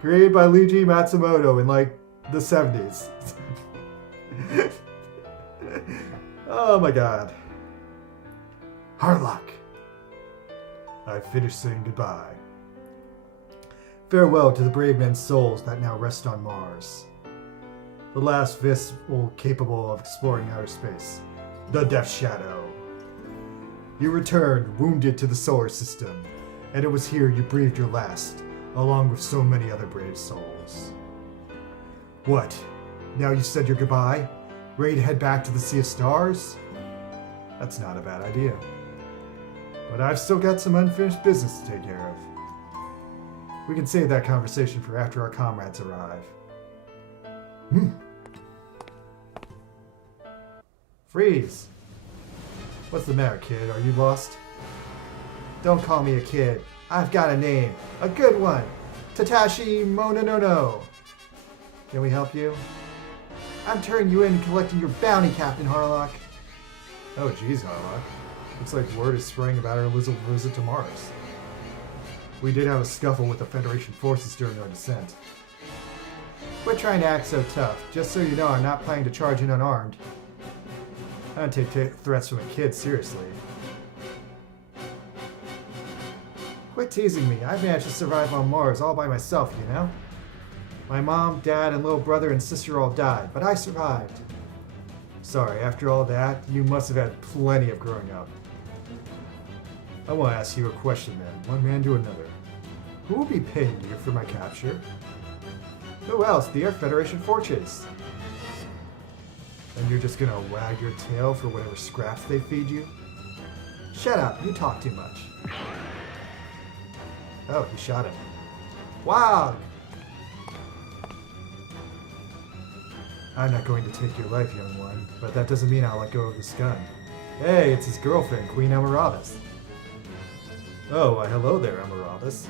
Created by Leiji Matsumoto in like the 70s. Oh my god. HARLOCK. I've finished saying goodbye. Farewell to the brave men's souls that now rest on Mars. The last vessel capable of exploring outer space. The Death Shadow. You returned, wounded to the solar system, and it was here you breathed your last, along with so many other brave souls. What? Now you said your goodbye? Ready to head back to the Sea of Stars? That's not a bad idea. But I've still got some unfinished business to take care of. We can save that conversation for after our comrades arrive. Freeze! What's the matter, kid? Are you lost? Don't call me a kid. I've got a name. A good one. Tatashi Mononono. Can we help you? I'm turning you in and collecting your bounty, Captain HARLOCK. Oh, geez, HARLOCK. Looks like word is spreading about our little visit to Mars. We did have a scuffle with the Federation forces during our descent. Quit trying to act so tough. Just so you know, I'm not planning to charge in unarmed. I don't take threats from a kid seriously. Quit teasing me. I've managed to survive on Mars all by myself, you know? My mom, dad, and little brother and sister all died, but I survived. Sorry, after all that, you must have had plenty of growing up. I want to ask you a question then, one man to another. Who will be paying you for my capture? Who else? The Earth Federation fortress. And you're just gonna wag your tail for whatever scraps they feed you? Shut up, you talk too much. Oh, he shot him. Wow! I'm not going to take your life, young one, but that doesn't mean I'll let go of this gun. Hey, it's his girlfriend, Queen Amaravis. Oh, why hello there, Amaravis.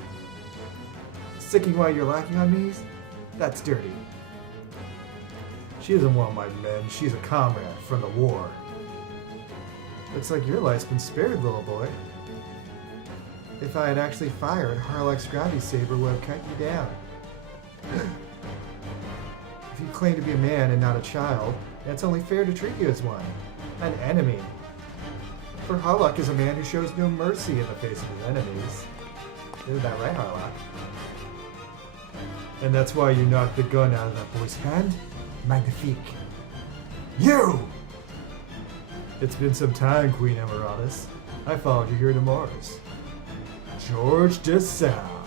Sticking while you're lacking on me? That's dirty. She isn't one of my men, she's a comrade from the war. Looks like your life's been spared, little boy. If I had actually fired, Harlock's gravity saber would have cut you down. If you claim to be a man and not a child, it's only fair to treat you as one. An enemy. For Harlock is a man who shows no mercy in the face of his enemies. Isn't that right, Harlock? And that's why you knocked the gun out of that boy's hand? Magnifique. You! It's been some time, Queen Emeritus. I followed you here to Mars. George DeSalle.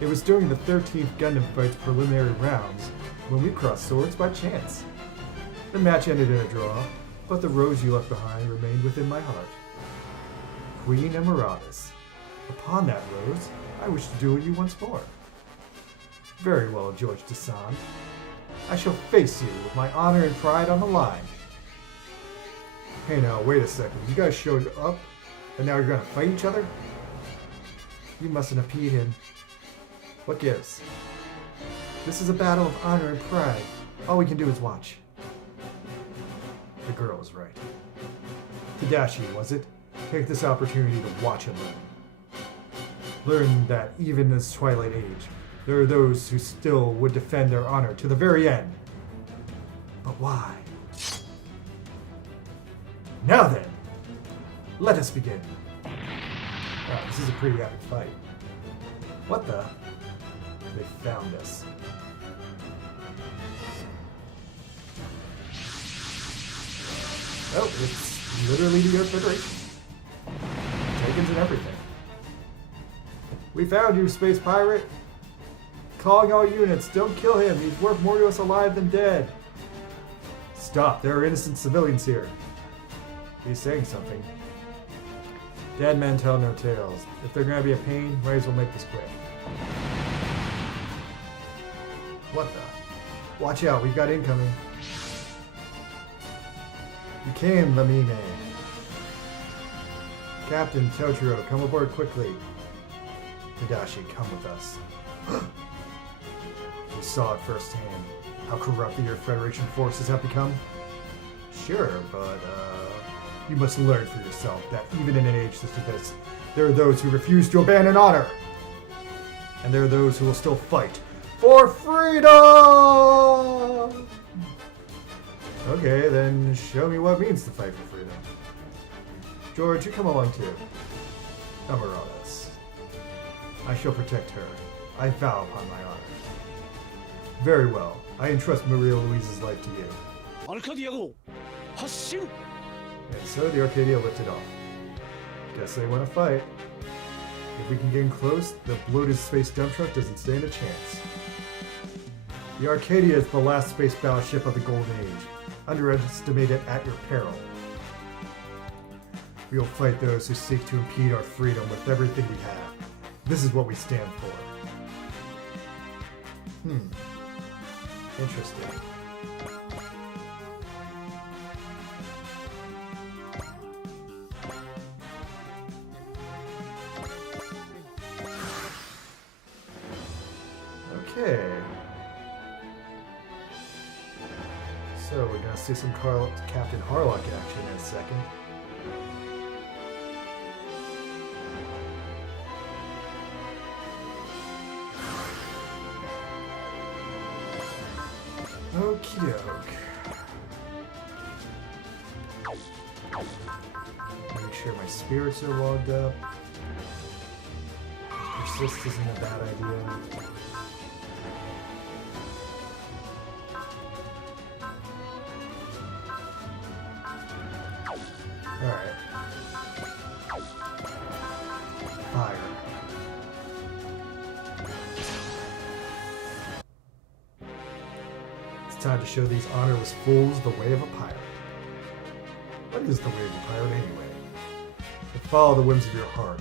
It was during the 13th Gundam Fight's preliminary rounds when we crossed swords by chance. The match ended in a draw, but the rose you left behind remained within my heart. Queen Emeritus. Upon that rose, I wish to duel you once more. Very well, George DeSalle. I shall face you with my honor and pride on the line. Hey now, wait a second. You guys showed up, and now you're gonna fight each other? You mustn't impede him. What gives? This is a battle of honor and pride. All we can do is watch. The girl was right. Tadashi, was it? Take this opportunity to watch and learn. Learn that even in this twilight age, there are those who still would defend their honor to the very end. But why? Now then, let us begin. Wow, this is a pretty epic fight. What the? They found us. Oh, it's literally the Earth Federation. Tokens and everything. We found you, space pirate. Calling all units, don't kill him. He's worth more to us alive than dead. Stop, there are innocent civilians here. He's saying something. Dead men tell no tales. If they're gonna be a pain, might as well make this quick. What the? Watch out, we've got incoming. You came, Lamine. Captain Totoro, come aboard quickly. Tadashi, come with us. We saw it firsthand, how corrupt the Earth Federation forces have become. Sure, but you must learn for yourself that even in an age such as this, there are those who refuse to abandon honor. And there are those who will still fight for freedom! Okay, then show me what it means to fight for freedom. George, you come along too. Emeritus. I shall protect her. I vow upon my honor. Very well. I entrust Maria Louise's life to you. And so the Arcadia lifted off. Guess they want to fight. If we can get in close, the bloated space dump truck doesn't stand a chance. The Arcadia is the last space battleship of the Golden Age. Underestimate it at your peril. We will fight those who seek to impede our freedom with everything we have. This is what we stand for. Interesting. Okay. So we're gonna see some Captain Harlock action in a second. Okie doke. Make sure my spirits are logged up. Persist isn't a bad idea. Alright. Fire. It's time to show these honorless fools the way of a pirate. What is the way of a pirate anyway? To follow the whims of your heart.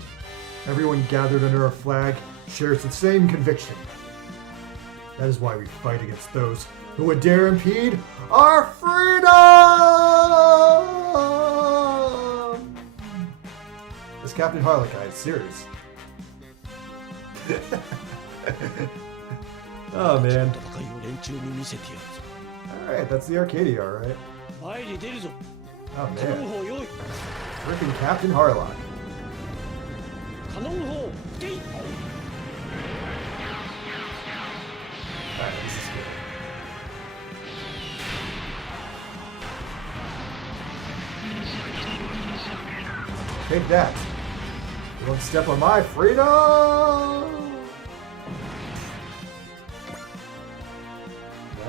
Everyone gathered under our flag shares the same conviction. That is why we fight against those who would dare impede our freedom! This Captain Harlock guy is serious. Oh man. Alright, that's the Arcadia, alright. Oh man. Freaking Captain Harlock. カノン砲ゲイ Alright, this is good. Take that. You won't step on my freedom!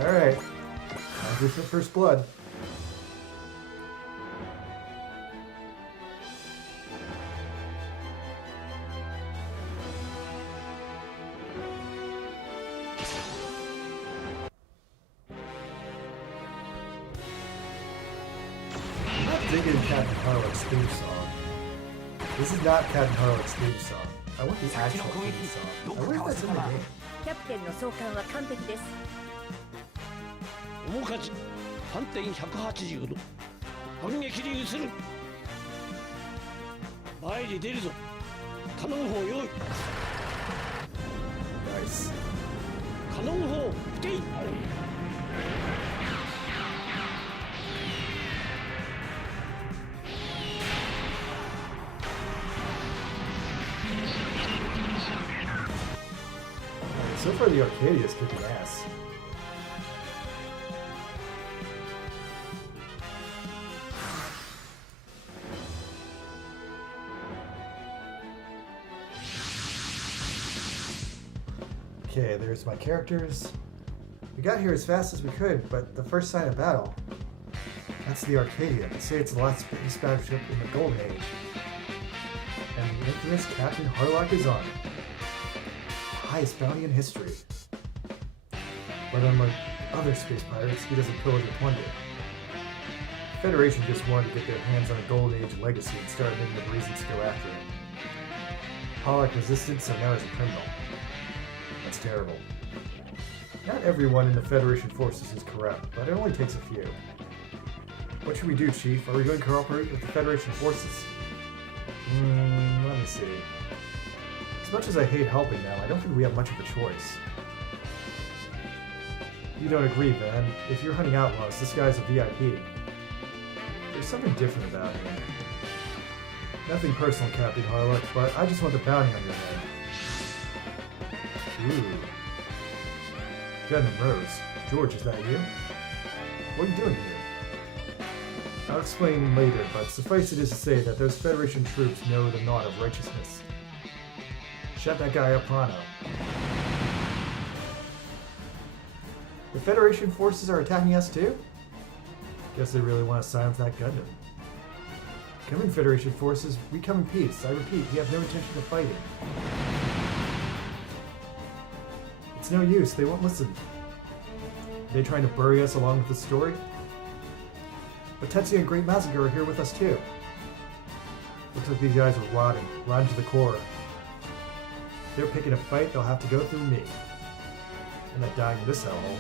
Alright. Time for first blood. I'm not digging Captain Harlock's theme song. This is not Captain Harlock's theme song. I want the actual theme song. I wonder if that's in the game. キャプテンの召喚は完璧です。面舵反転180度反撃に移る前に出るぞカノン砲用意 Nice. カノン砲ゲイ So far, the Arcadia is kicking ass. Okay, there's my characters. We got here as fast as we could, but the first sign of battle, that's the Arcadia. They say it's the last space battleship in the Golden Age. And the infamous Captain Harlock is on it. Highest bounty in history. But unlike other space pirates, he doesn't pillage or plunder. The Federation just wanted to get their hands on a Golden Age legacy and start making up reasons to go after him. Harlock resisted, so now he's a criminal. That's terrible. Not everyone in the Federation forces is corrupt, but it only takes a few. What should we do, Chief? Are we going to cooperate with the Federation forces? Let me see. As much as I hate helping now, I don't think we have much of a choice. You don't agree, Ben. If you're hunting outlaws, this guy's a VIP. There's something different about him. Nothing personal, Captain Harlock, but I just want the bounty on your head. Ooh. Gundam Rose. George, is that you? What are you doing here? I'll explain later, but suffice it is to say that those Federation troops know the knot of righteousness. Shut that guy up, Prano. The Federation forces are attacking us too? Guess they really want to silence that Gundam. Come in, Federation forces. We come in peace. I repeat, we have no intention of fighting. It's no use. They won't listen. Are they trying to bury us along with the story? But Tetsuya and Great Mazinger are here with us too. Looks like these guys are rotten to the core. If they're picking a fight, they'll have to go through me. I'm not dying in this hellhole.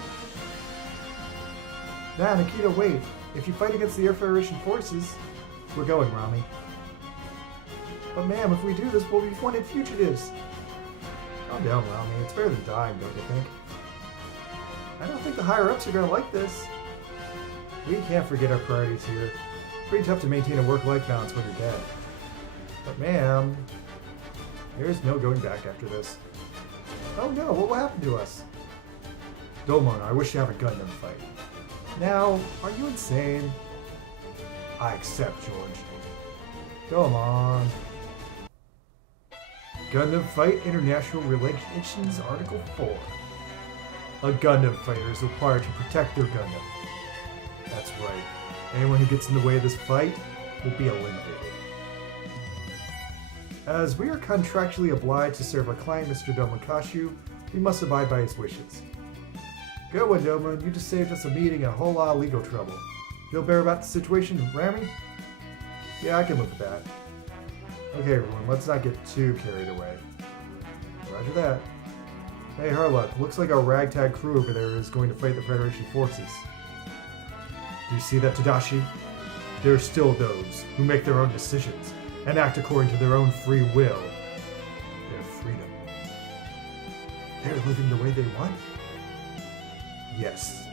Nah, Nikita, wait. If you fight against the Air Federation forces, we're going, Rami. But ma'am, if we do this, we'll be wanted fugitives. Calm down, Rami. It's better than dying, don't you think? I don't think the higher-ups are gonna like this. We can't forget our priorities here. Pretty tough to maintain a work-life balance when you're dead. But ma'am, there's no going back after this. Oh no, what will happen to us? Domon, I wish to have a Gundam fight. Now, are you insane? I accept, George. Domon. Gundam Fight International Relations Article 4. A Gundam fighter is required to protect their Gundam. That's right. Anyone who gets in the way of this fight will be eliminated. As we are contractually obliged to serve our client, Mr. Domonkashu, we must abide by his wishes. Good one, Domon. You just saved us a meeting and a whole lot of legal trouble. Feel better about the situation, Rami? Yeah, I can live with that. Okay, everyone, let's not get too carried away. Roger that. Hey, Harlock, looks like our ragtag crew over there is going to fight the Federation forces. Do you see that, Tadashi? There are still those who make their own decisions and act according to their own free will. Their freedom. They're living the way they want? Yes,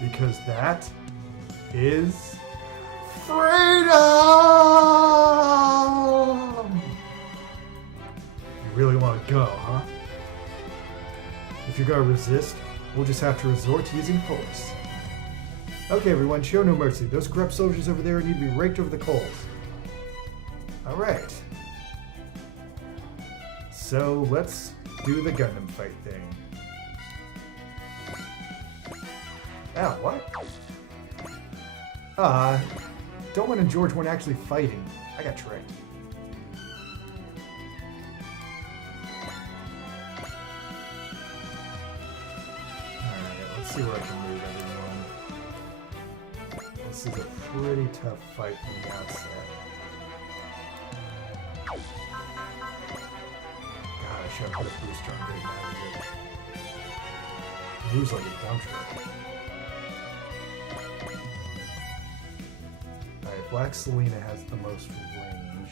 because that is freedom! go, huh? If you're gonna resist, we'll just have to resort to using force. Okay, everyone, show no mercy. Those corrupt soldiers over there need to be raked over the coals. Alright. So, let's do the Gundam fight thing. Oh, what? Dolan and George weren't actually fighting. I got tricked. Alright, let's see where I can move everyone. This is a pretty tough fight from the outset. God, I should have put a booster on Big Magic. Moves like a dump truck. Black Selena has the most range.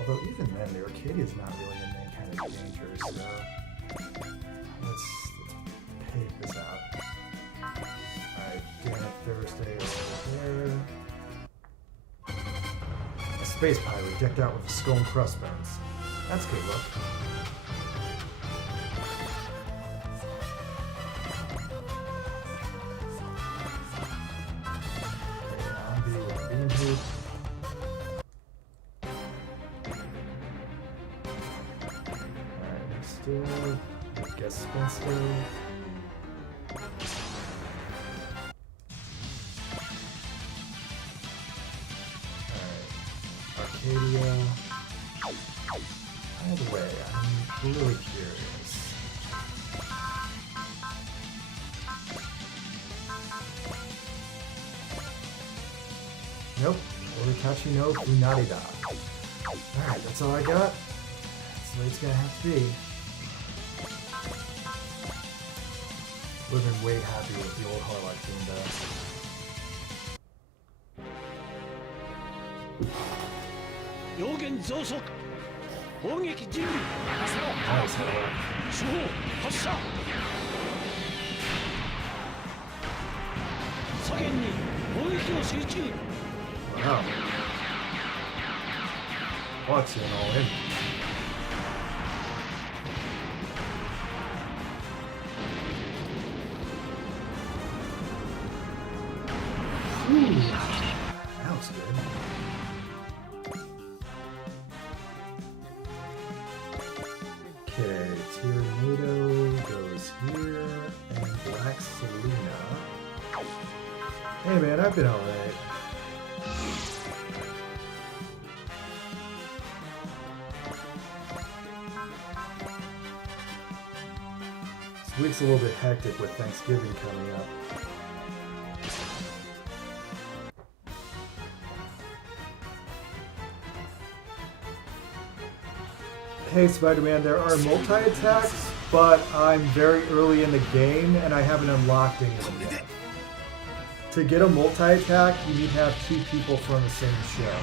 Although even then, the Arcadia's not really in any kind of danger, so let's pay this out. Alright, Janet Thursday over there. A space pirate decked out with a skull and crossbones. That's a good look. Arcadia. By the way, I'm really curious. Nope. Orikachi no Funarida. Alright, that's all I got. That's the way it's gonna have to be. Would have been way happier with the old HARLOCK team though. Yogen Zosok! 砲撃準備! 主砲発射! 左舷に砲撃を集中! Wow. What's in all in? That was good. Okay, Tyranado goes here, and Black Selena. Hey man, I've been alright. This week's a little bit hectic with Thanksgiving coming up. Hey Spider-Man, there are multi-attacks, but I'm very early in the game and I haven't unlocked any of them yet. To get a multi-attack, you need to have 2 people from the same show.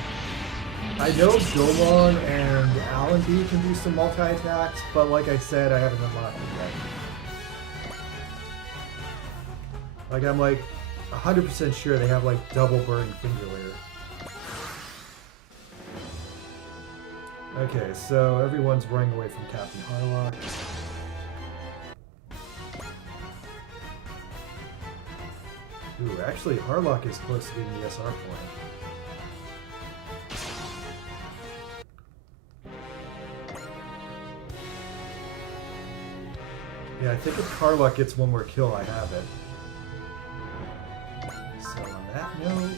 I know Domon and Alan B can do some multi-attacks, but like I said, I haven't unlocked them yet. Like, I'm like 100% sure they have like double burning finger layer. Okay, so everyone's running away from Captain HARLOCK. Ooh, actually HARLOCK is close to getting the SR point. Yeah, I think if HARLOCK gets one more kill, I have it. So on that note...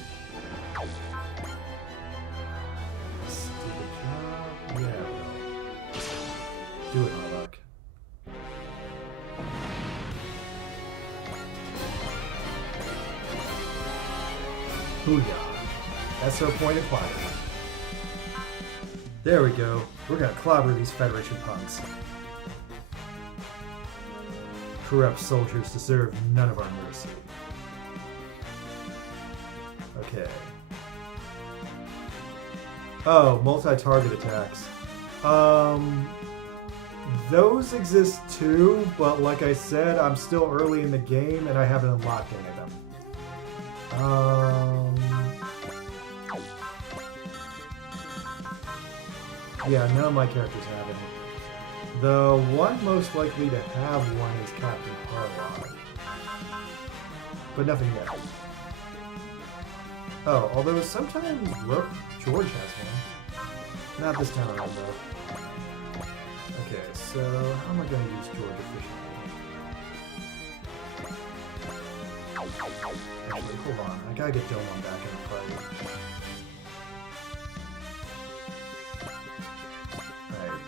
Yeah. Do it, HARLOCK. Booyah. That's our point acquired. There we go. We're gonna clobber these Federation punks. Corrupt soldiers deserve none of our mercy. Okay. Oh, multi-target attacks. Those exist too, but like I said, I'm still early in the game and I haven't unlocked any of them. Yeah, none of my characters have any. The one most likely to have one is Captain Harlock. But nothing yet. Oh, although sometimes George has one. Not this time around, though. Okay, so how am I going to use George efficiently? Actually, hold on. I gotta get Domon back in the fight. Alright,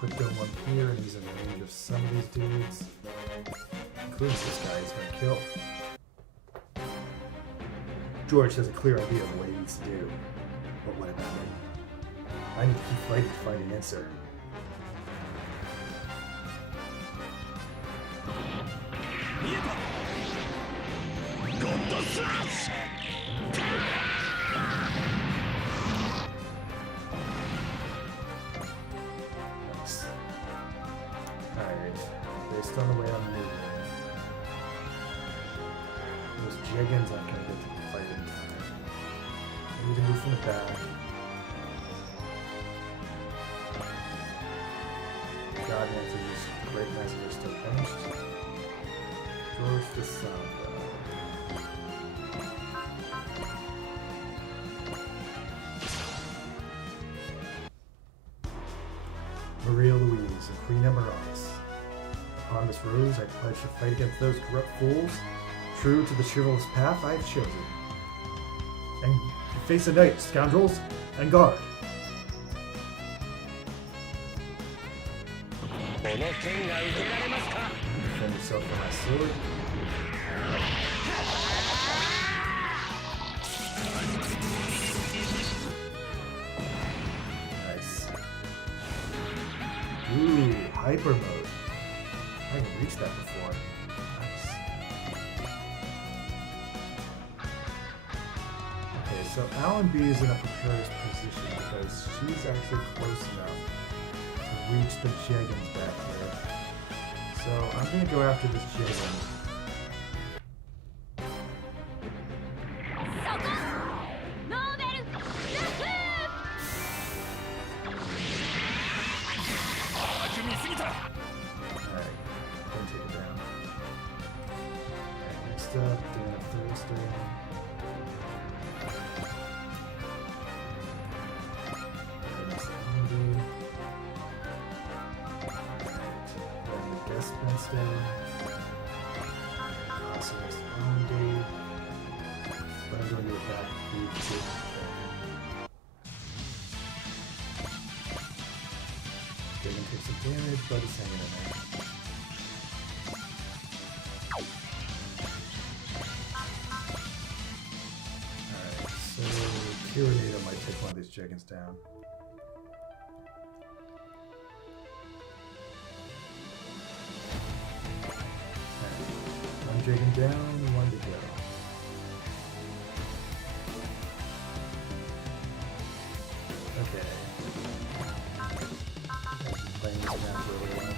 put Domon here, and he's in range of some of these dudes. Including this guy he's gonna kill. George has a clear idea of what he needs to do. But what about it? I need to keep fighting to find an answer. Nice. Alright, based on the way I'm moving, those Jiggins aren't gonna get to fight in time. I need to move from the back. God answers, great messengers still finished. George the Samba. Maria Louise and Queen Emiratus. Upon this rose, I pledge to fight against those corrupt fools, true to the chivalrous path I have chosen. And to face the night, scoundrels, and guard. Defend yourself with my sword. Nice. Ooh, hyper mode. I haven't reached that before. Nice. Okay, so Alan B is in a precarious position because she's actually close enough to reach the Jeggins back here. So I'm going to go after this Jeggin. Alright, don't take it down. Alright, next up, Dana Thursday. Wednesday. Also next Monday. But I'm going to do it back week. They're going to take some damage, but it's hanging in there. Alright, so Tyrannator might take one of these Jeggins down. One Jeggin down, one to go. Okay. I've been playing this map for a little while.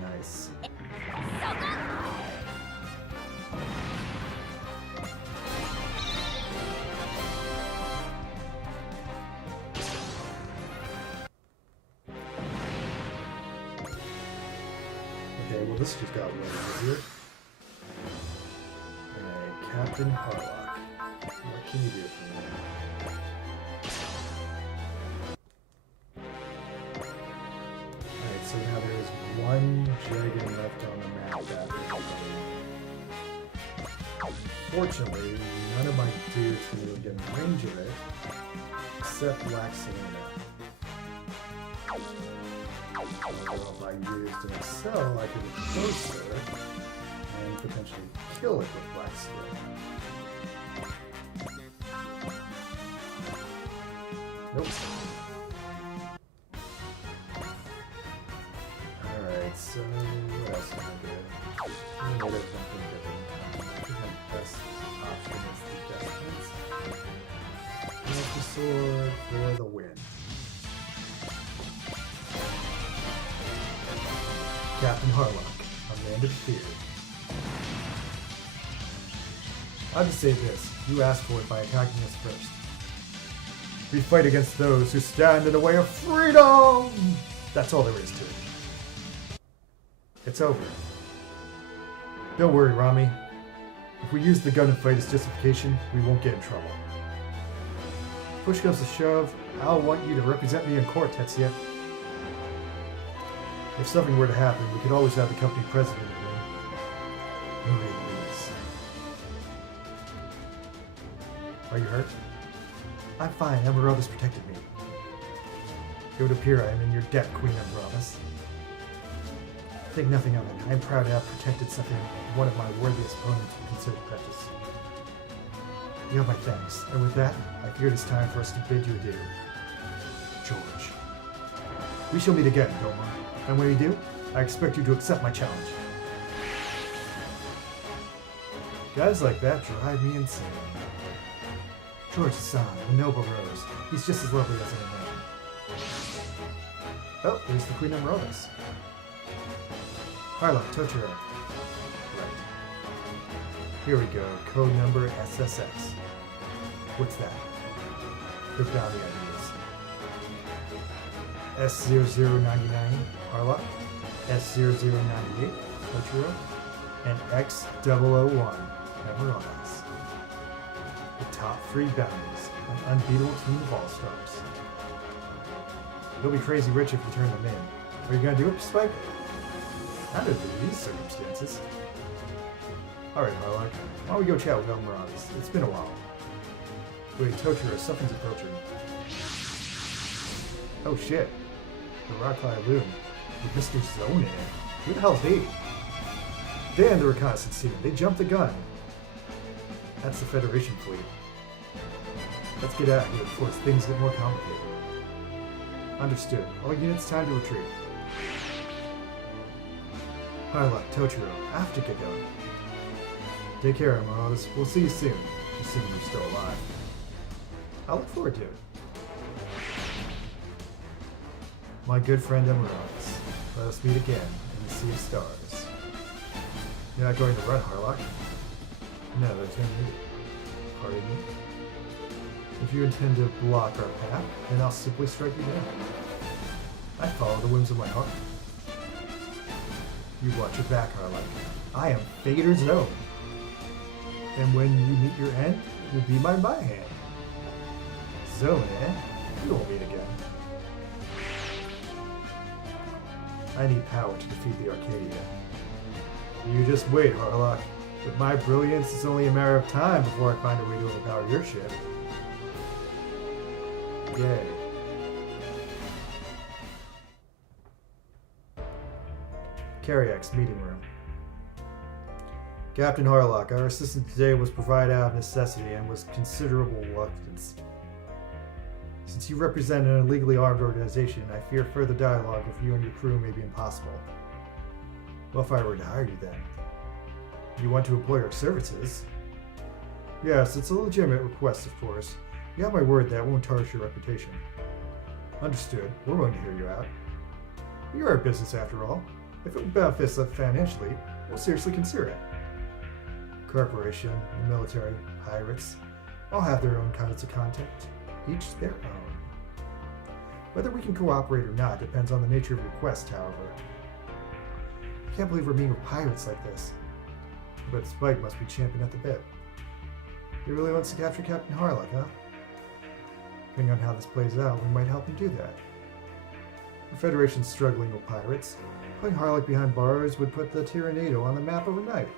Nice. Okay, well this just got way easier. Alright, Captain Harlock. What can you do for me? Alright, so now there's one Jeggin left on the map that fortunately, none of my dudes can really get in range of it, except Black Selena. Although if I used an Excel, I could get closer and potentially kill it with Black Selena. Nope. Alright, so what else am I good? I'm gonna do something different. I think my best option is the Destinies. Make the sword for the win. Captain Harlock, a man of fear. I'll just say this, you asked for it by attacking us first. We fight against those who stand in the way of freedom! That's all there is to it. It's over. Don't worry, Rami. If we use the gun and fight as justification, we won't get in trouble. If push comes to shove, I'll want you to represent me in court, Tetsuya. If something were to happen, we could always have the company president in. Nobody believes. Are you hurt? I'm fine. Emeraldus protected me. It would appear I am in your debt, Queen Emeraldus. Think nothing of it. I am proud to have protected something one of my worthiest opponents would consider precious. You have my thanks, and with that, I fear it is time for us to bid you adieu. George. We shall meet again, Doma. And when we do, I expect you to accept my challenge. Guys like that drive me insane. George Hassan, a noble rose. He's just as lovely as any man. Oh, there's the Queen Emeraldus. Harlock, Totoro. Right. Here we go. Code number SSX. What's that? They're bounty ideas. S0099, Harlock. S0098, Totoro. And X001, Emeraldus. The top 3 bounties. An unbeatable team of all-stars. You'll be crazy rich if you turn them in. Are you gonna do it, Spike? Not under these circumstances. Alright, Harlock. Why don't we go chat with Emeraldus? It's been a while. Wait, Totoro, something's approaching. Oh shit. The Rockline Loom. With Mr. Zone in it. Who the hell's he? Damn, the reconnaissance team. They jumped the gun. That's the Federation fleet. Let's get out of here before things get more complicated. Understood. All units, time to retreat. Harlock, Totoro, I have to get going. Take care, Emeraldus. We'll see you soon, assuming you're still alive. I'll look forward to it. My good friend Emeraldus, let us meet again in the Sea of Stars. You're not going to run, Harlock? No, there's no need. Pardon me? If you intend to block our path, then I'll simply strike you down. I follow the whims of my heart. You watch your back, Harlock. I am Vader's own. And when you meet your end, you'll be my hand. Zone, eh? We won't meet again. I need power to defeat the Arcadia. You just wait, Harlock. With my brilliance, it's only a matter of time before I find a way to overpower your ship. Yay. Carriex meeting room. Captain Harlock, our assistance today was provided out of necessity and with considerable reluctance. Since you represent an illegally armed organization, I fear further dialogue with you and your crew may be impossible. Well, if I were to hire you then? You want to employ our services? Yes, it's a legitimate request, of course. You have my word that won't tarnish your reputation. Understood. We're willing to hear you out. You're our business, after all. If it would benefit us financially, we'll seriously consider it. Corporation, the military, pirates, all have their own kinds of contact. Each their own. Whether we can cooperate or not depends on the nature of your quest, however. I can't believe we're meeting with pirates like this. But Spike must be champing at the bit. He really wants to capture Captain Harlock, huh? Depending on how this plays out, we might help him do that. The Federation's struggling with pirates. Putting Harlock behind bars would put the Tyrannido on the map overnight.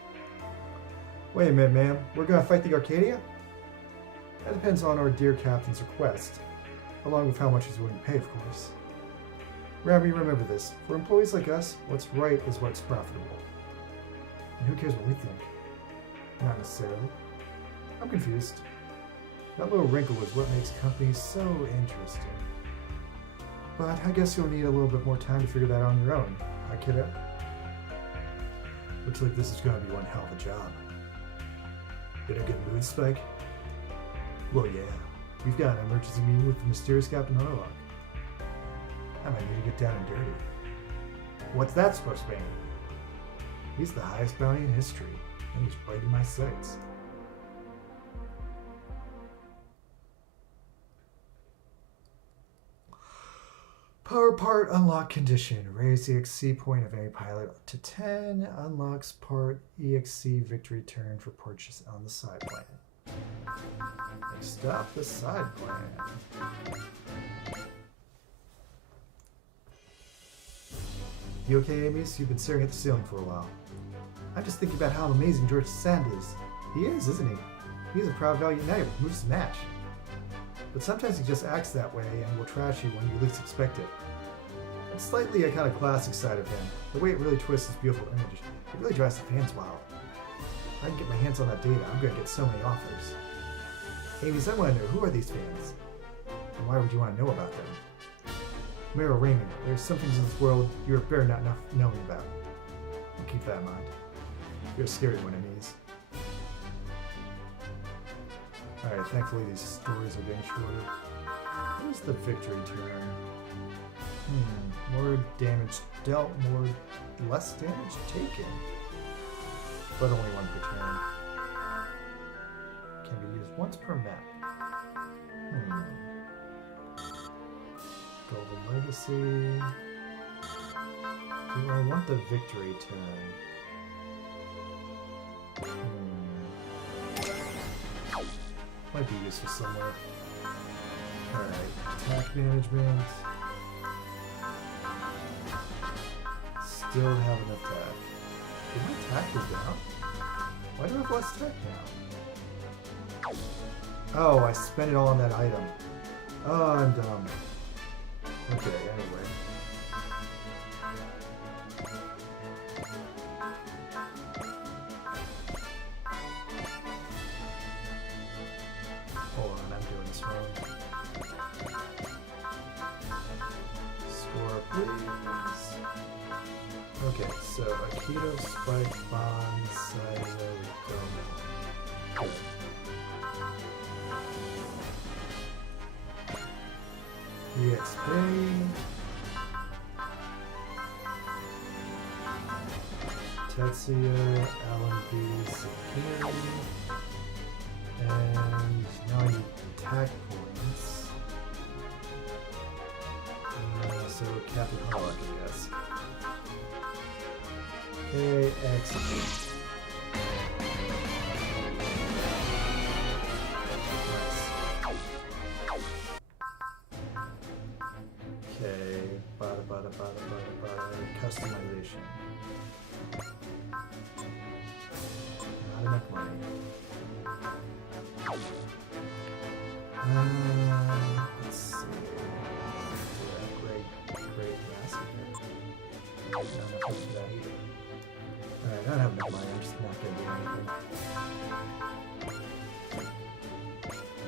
Wait a minute, ma'am. We're gonna fight the Arcadia? That depends on our dear captain's request, along with how much he's willing to pay, of course. Rami, remember this. For employees like us, what's right is what's profitable. And who cares what we think? Not necessarily. I'm confused. That little wrinkle is what makes companies so interesting. But I guess you'll need a little bit more time to figure that out on your own, huh, kiddo? Looks like this is going to be one hell of a job. In a good mood, Spike? Well, yeah. We've got an emergency meeting with the mysterious Captain HARLOCK. I might need to get down and dirty. What's that supposed to mean? He's the highest bounty in history, and he's right in my sights. Power part unlock condition. Raise the EXC point of any pilot to 10. Unlocks part EXC victory turn for purchase on the side plan. Next up, the side plan. You okay, Amy? You've been staring at the ceiling for a while. I'm just thinking about how amazing George Sand is. He is, isn't he? He's a proud Valiant Knight with moves to match. But sometimes he just acts that way and will trash you when you least expect it. It's slightly a kind of classic side of him. The way it really twists his beautiful image, it really drives the fans wild. If I can get my hands on that data, I'm going to get so many offers. Amy's, I want to know, who are these fans? And why would you want to know about them? Meryl Raymond, there's some things in this world you're better not knowing about. And keep that in mind. You're a scary one, Amy's. Alright, thankfully these stories are getting shorter. What is the victory turn? More damage dealt, less damage taken. But only one per turn. Can be used once per map. Golden Legacy. Do I want the victory turn? Might be useful somewhere. Alright, attack management. Still have enough attack. Did my attack go down? Why do I have less attack now? Oh, I spent it all on that item. Oh, I'm dumb. Okay, anyway. Hold on, I'm doing this wrong. Score, please. Okay, so Aikido, Spike, Bond, Silo, Domo. Good. EXP. Tetsuya, Alan B, Sakiri. And now I need attack points. So Captain HARLOCK, I guess. AXP. Okay, bada, customization. Not enough money. Let's see. Great glass again. Not enough for that either. Alright, I don't have enough money, I'm just not gonna do anything.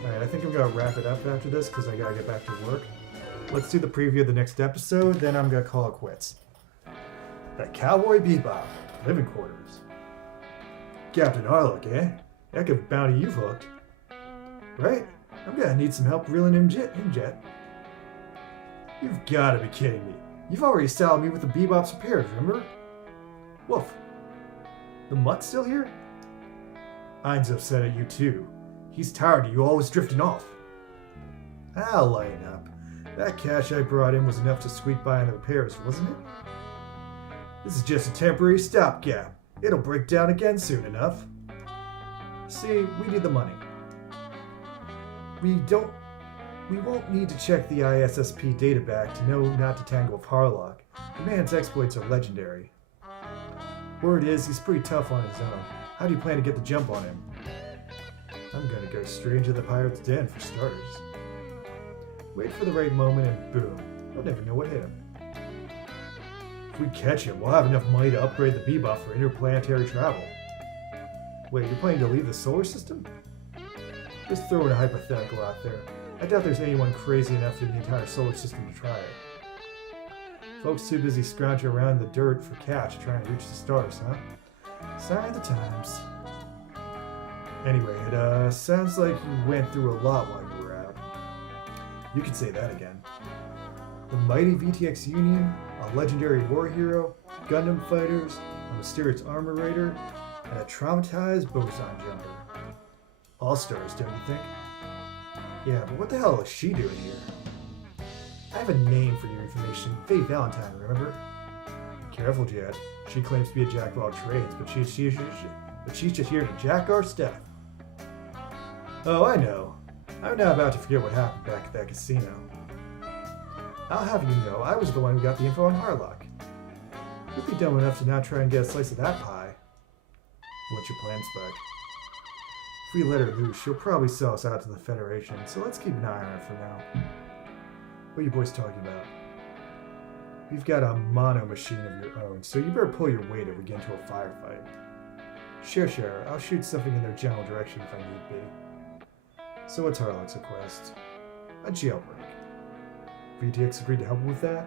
Alright, I think I'm gonna wrap it up after this because I gotta get back to work. Let's do the preview of the next episode, then I'm gonna call it quits. That Cowboy Bebop, living quarters. Captain HARLOCK, eh? Heck of a bounty you've hooked. Right? I'm gonna need some help reeling in Jet. You've gotta be kidding me. You've already saddled me with the Bebop's repairs, remember? Woof. The Mutt's still here? Ein's upset at you too. He's tired of you always drifting off. I'll lighten up. That cash I brought in was enough to squeak by on the repairs, wasn't it? This is just a temporary stopgap. It'll break down again soon enough. See, we need the money. We won't need to check the ISSP data back to know not to tangle with HARLOCK. The man's exploits are legendary. Word is, he's pretty tough on his own. How do you plan to get the jump on him? I'm gonna go straight into the pirate's den for starters. Wait for the right moment and boom. You'll never know what hit him. If we catch him, we'll have enough money to upgrade the Bebop for interplanetary travel. Wait, you're planning to leave the solar system? Just throwing a hypothetical out there. I doubt there's anyone crazy enough in the entire solar system to try it. Folks too busy scrounging around in the dirt for cash trying to reach the stars, huh? Sign of the times. Anyway, it sounds like you went through a lot while you were out. You could say that again. The mighty VTX Union, a legendary war hero, Gundam fighters, a mysterious armor raider, and a traumatized boson jumper. All stars, don't you think? Yeah, but what the hell is she doing here? I have a name for your information. Faye Valentine, remember? Careful, Jed. She claims to be a jack of all trades, but she's just here to jack our stuff. Oh, I know. I'm now about to forget what happened back at that casino. I'll have you know, I was the one who got the info on HARLOCK. You'd be dumb enough to not try and get a slice of that pie. What's your plan, Spike? If we let her loose, she'll probably sell us out to the Federation, so let's keep an eye on her for now. What are you boys talking about? We've got a mono machine of your own, so you better pull your weight if we get into a firefight. Sure, I'll shoot something in their general direction if I need be. So what's HARLOCK's request? A jailbreak. VTX agreed to help him with that?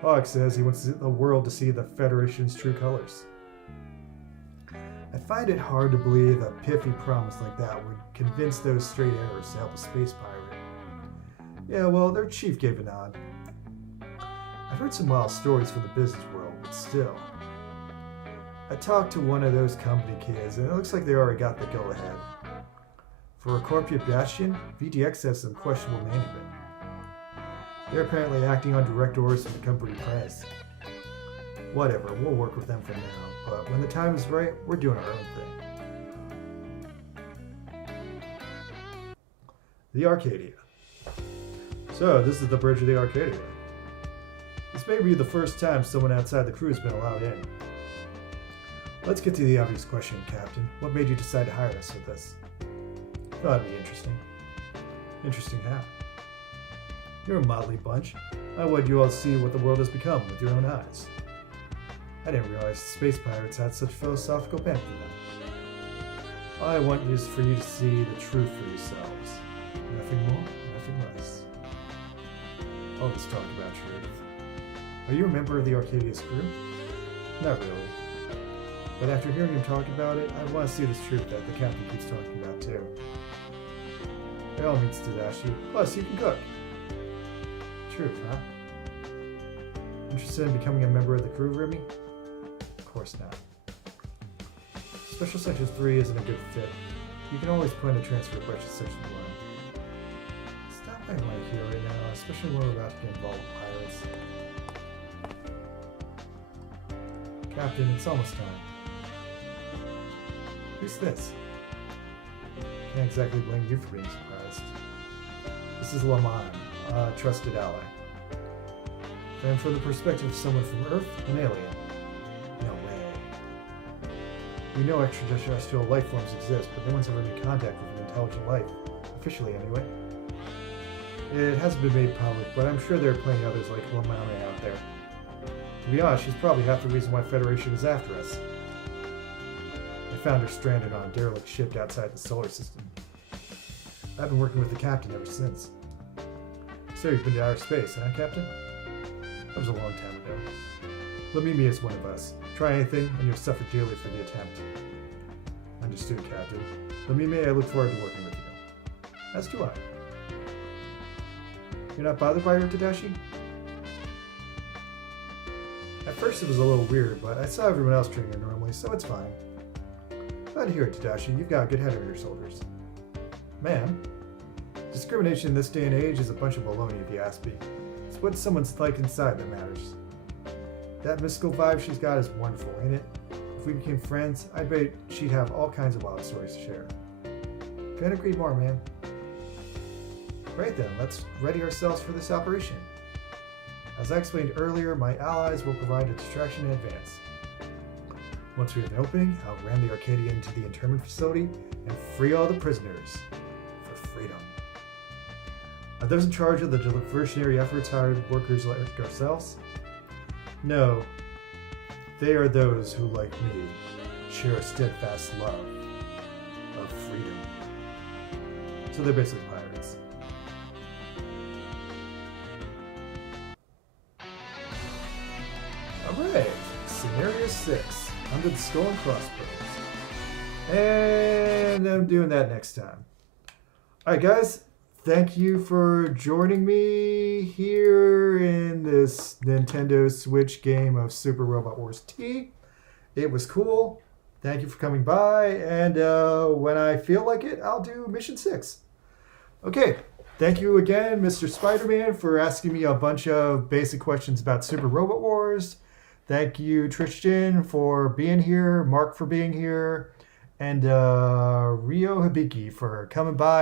Hawk says he wants the world to see the Federation's true colors. I find it hard to believe a pithy promise like that would convince those straight arrows to help a space pirate. Yeah, well, their chief gave a nod. I've heard some wild stories from the business world, but still. I talked to one of those company kids, and it looks like they already got the go-ahead. For a corporate bastion, VTX has some questionable management. They're apparently acting on direct orders from the company press. Whatever, we'll work with them for now, but when the time is right, we're doing our own thing. The Arcadia. So, this is the bridge of the Arcadia. This may be the first time someone outside the crew has been allowed in. Let's get to the obvious question, Captain. What made you decide to hire us for this? Thought it'd be interesting. Interesting how? You're a motley bunch. I want you all to see what the world has become with your own eyes. I didn't realize the space pirates had such philosophical bent to them. All I want is for you to see the truth for yourselves. Nothing more, nothing less. All this talk about truth. Are you a member of the Arcadia's crew? Not really. But after hearing him talk about it, I want to see this truth that the captain keeps talking about too. By all means, Tadashi. Plus, you can cook. Truth, huh? Interested in becoming a member of the crew, Remy? Of course not. Special Section 3 isn't a good fit. You can always put in a transfer request to Section 1. Stop my life here right now, especially when we're about to get involved with pirates. Captain, it's almost time. Who's this? Can't exactly blame you for being surprised. This is Laman, a trusted ally. And from the perspective of someone from Earth, an alien. No way. We know extraterrestrial life forms exist, but no one's ever made contact with an intelligent life. Officially, anyway. It hasn't been made public, but I'm sure there are plenty others like Lamane out there. To be honest, she's probably half the reason why Federation is after us. I found her stranded on a derelict ship outside the solar system. I've been working with the captain ever since. So you've been to outer space, huh, Captain? That was a long time ago. Lamimi is one of us. Try anything, and you'll suffer dearly for the attempt. Understood, Captain. Lamimi, I look forward to working with you. As do I. You're not bothered by her, Tadashi? At first it was a little weird, but I saw everyone else treating her normally, so it's fine. Glad to hear it, Tadashi. You've got a good head on your shoulders. Man, discrimination in this day and age is a bunch of baloney, if you ask me. It's what someone's like inside that matters. That mystical vibe she's got is wonderful, ain't it? If we became friends, I bet she'd have all kinds of wild stories to share. Couldn't agree more, man. Right then, let's ready ourselves for this operation. As I explained earlier, my allies will provide a distraction in advance. Once we have an opening, I'll ram the Arcadia into the internment facility and free all the prisoners for freedom. Are those in charge of the diversionary efforts hired workers like ourselves? No. They are those who, like me, share a steadfast love of freedom. So they're basically pirates. Alright, Scenario 6, Under the Skull and Crossbones. And I'm doing that next time. Alright guys, thank you for joining me here in this Nintendo Switch game of Super Robot Wars T. It was cool. Thank you for coming by, and when I feel like it, I'll do Mission 6. Okay, thank you again, Mr. Spider-Man, for asking me a bunch of basic questions about Super Robot Wars. Thank you, Tristan, for being here, Mark for being here, and Rio Hibiki for coming by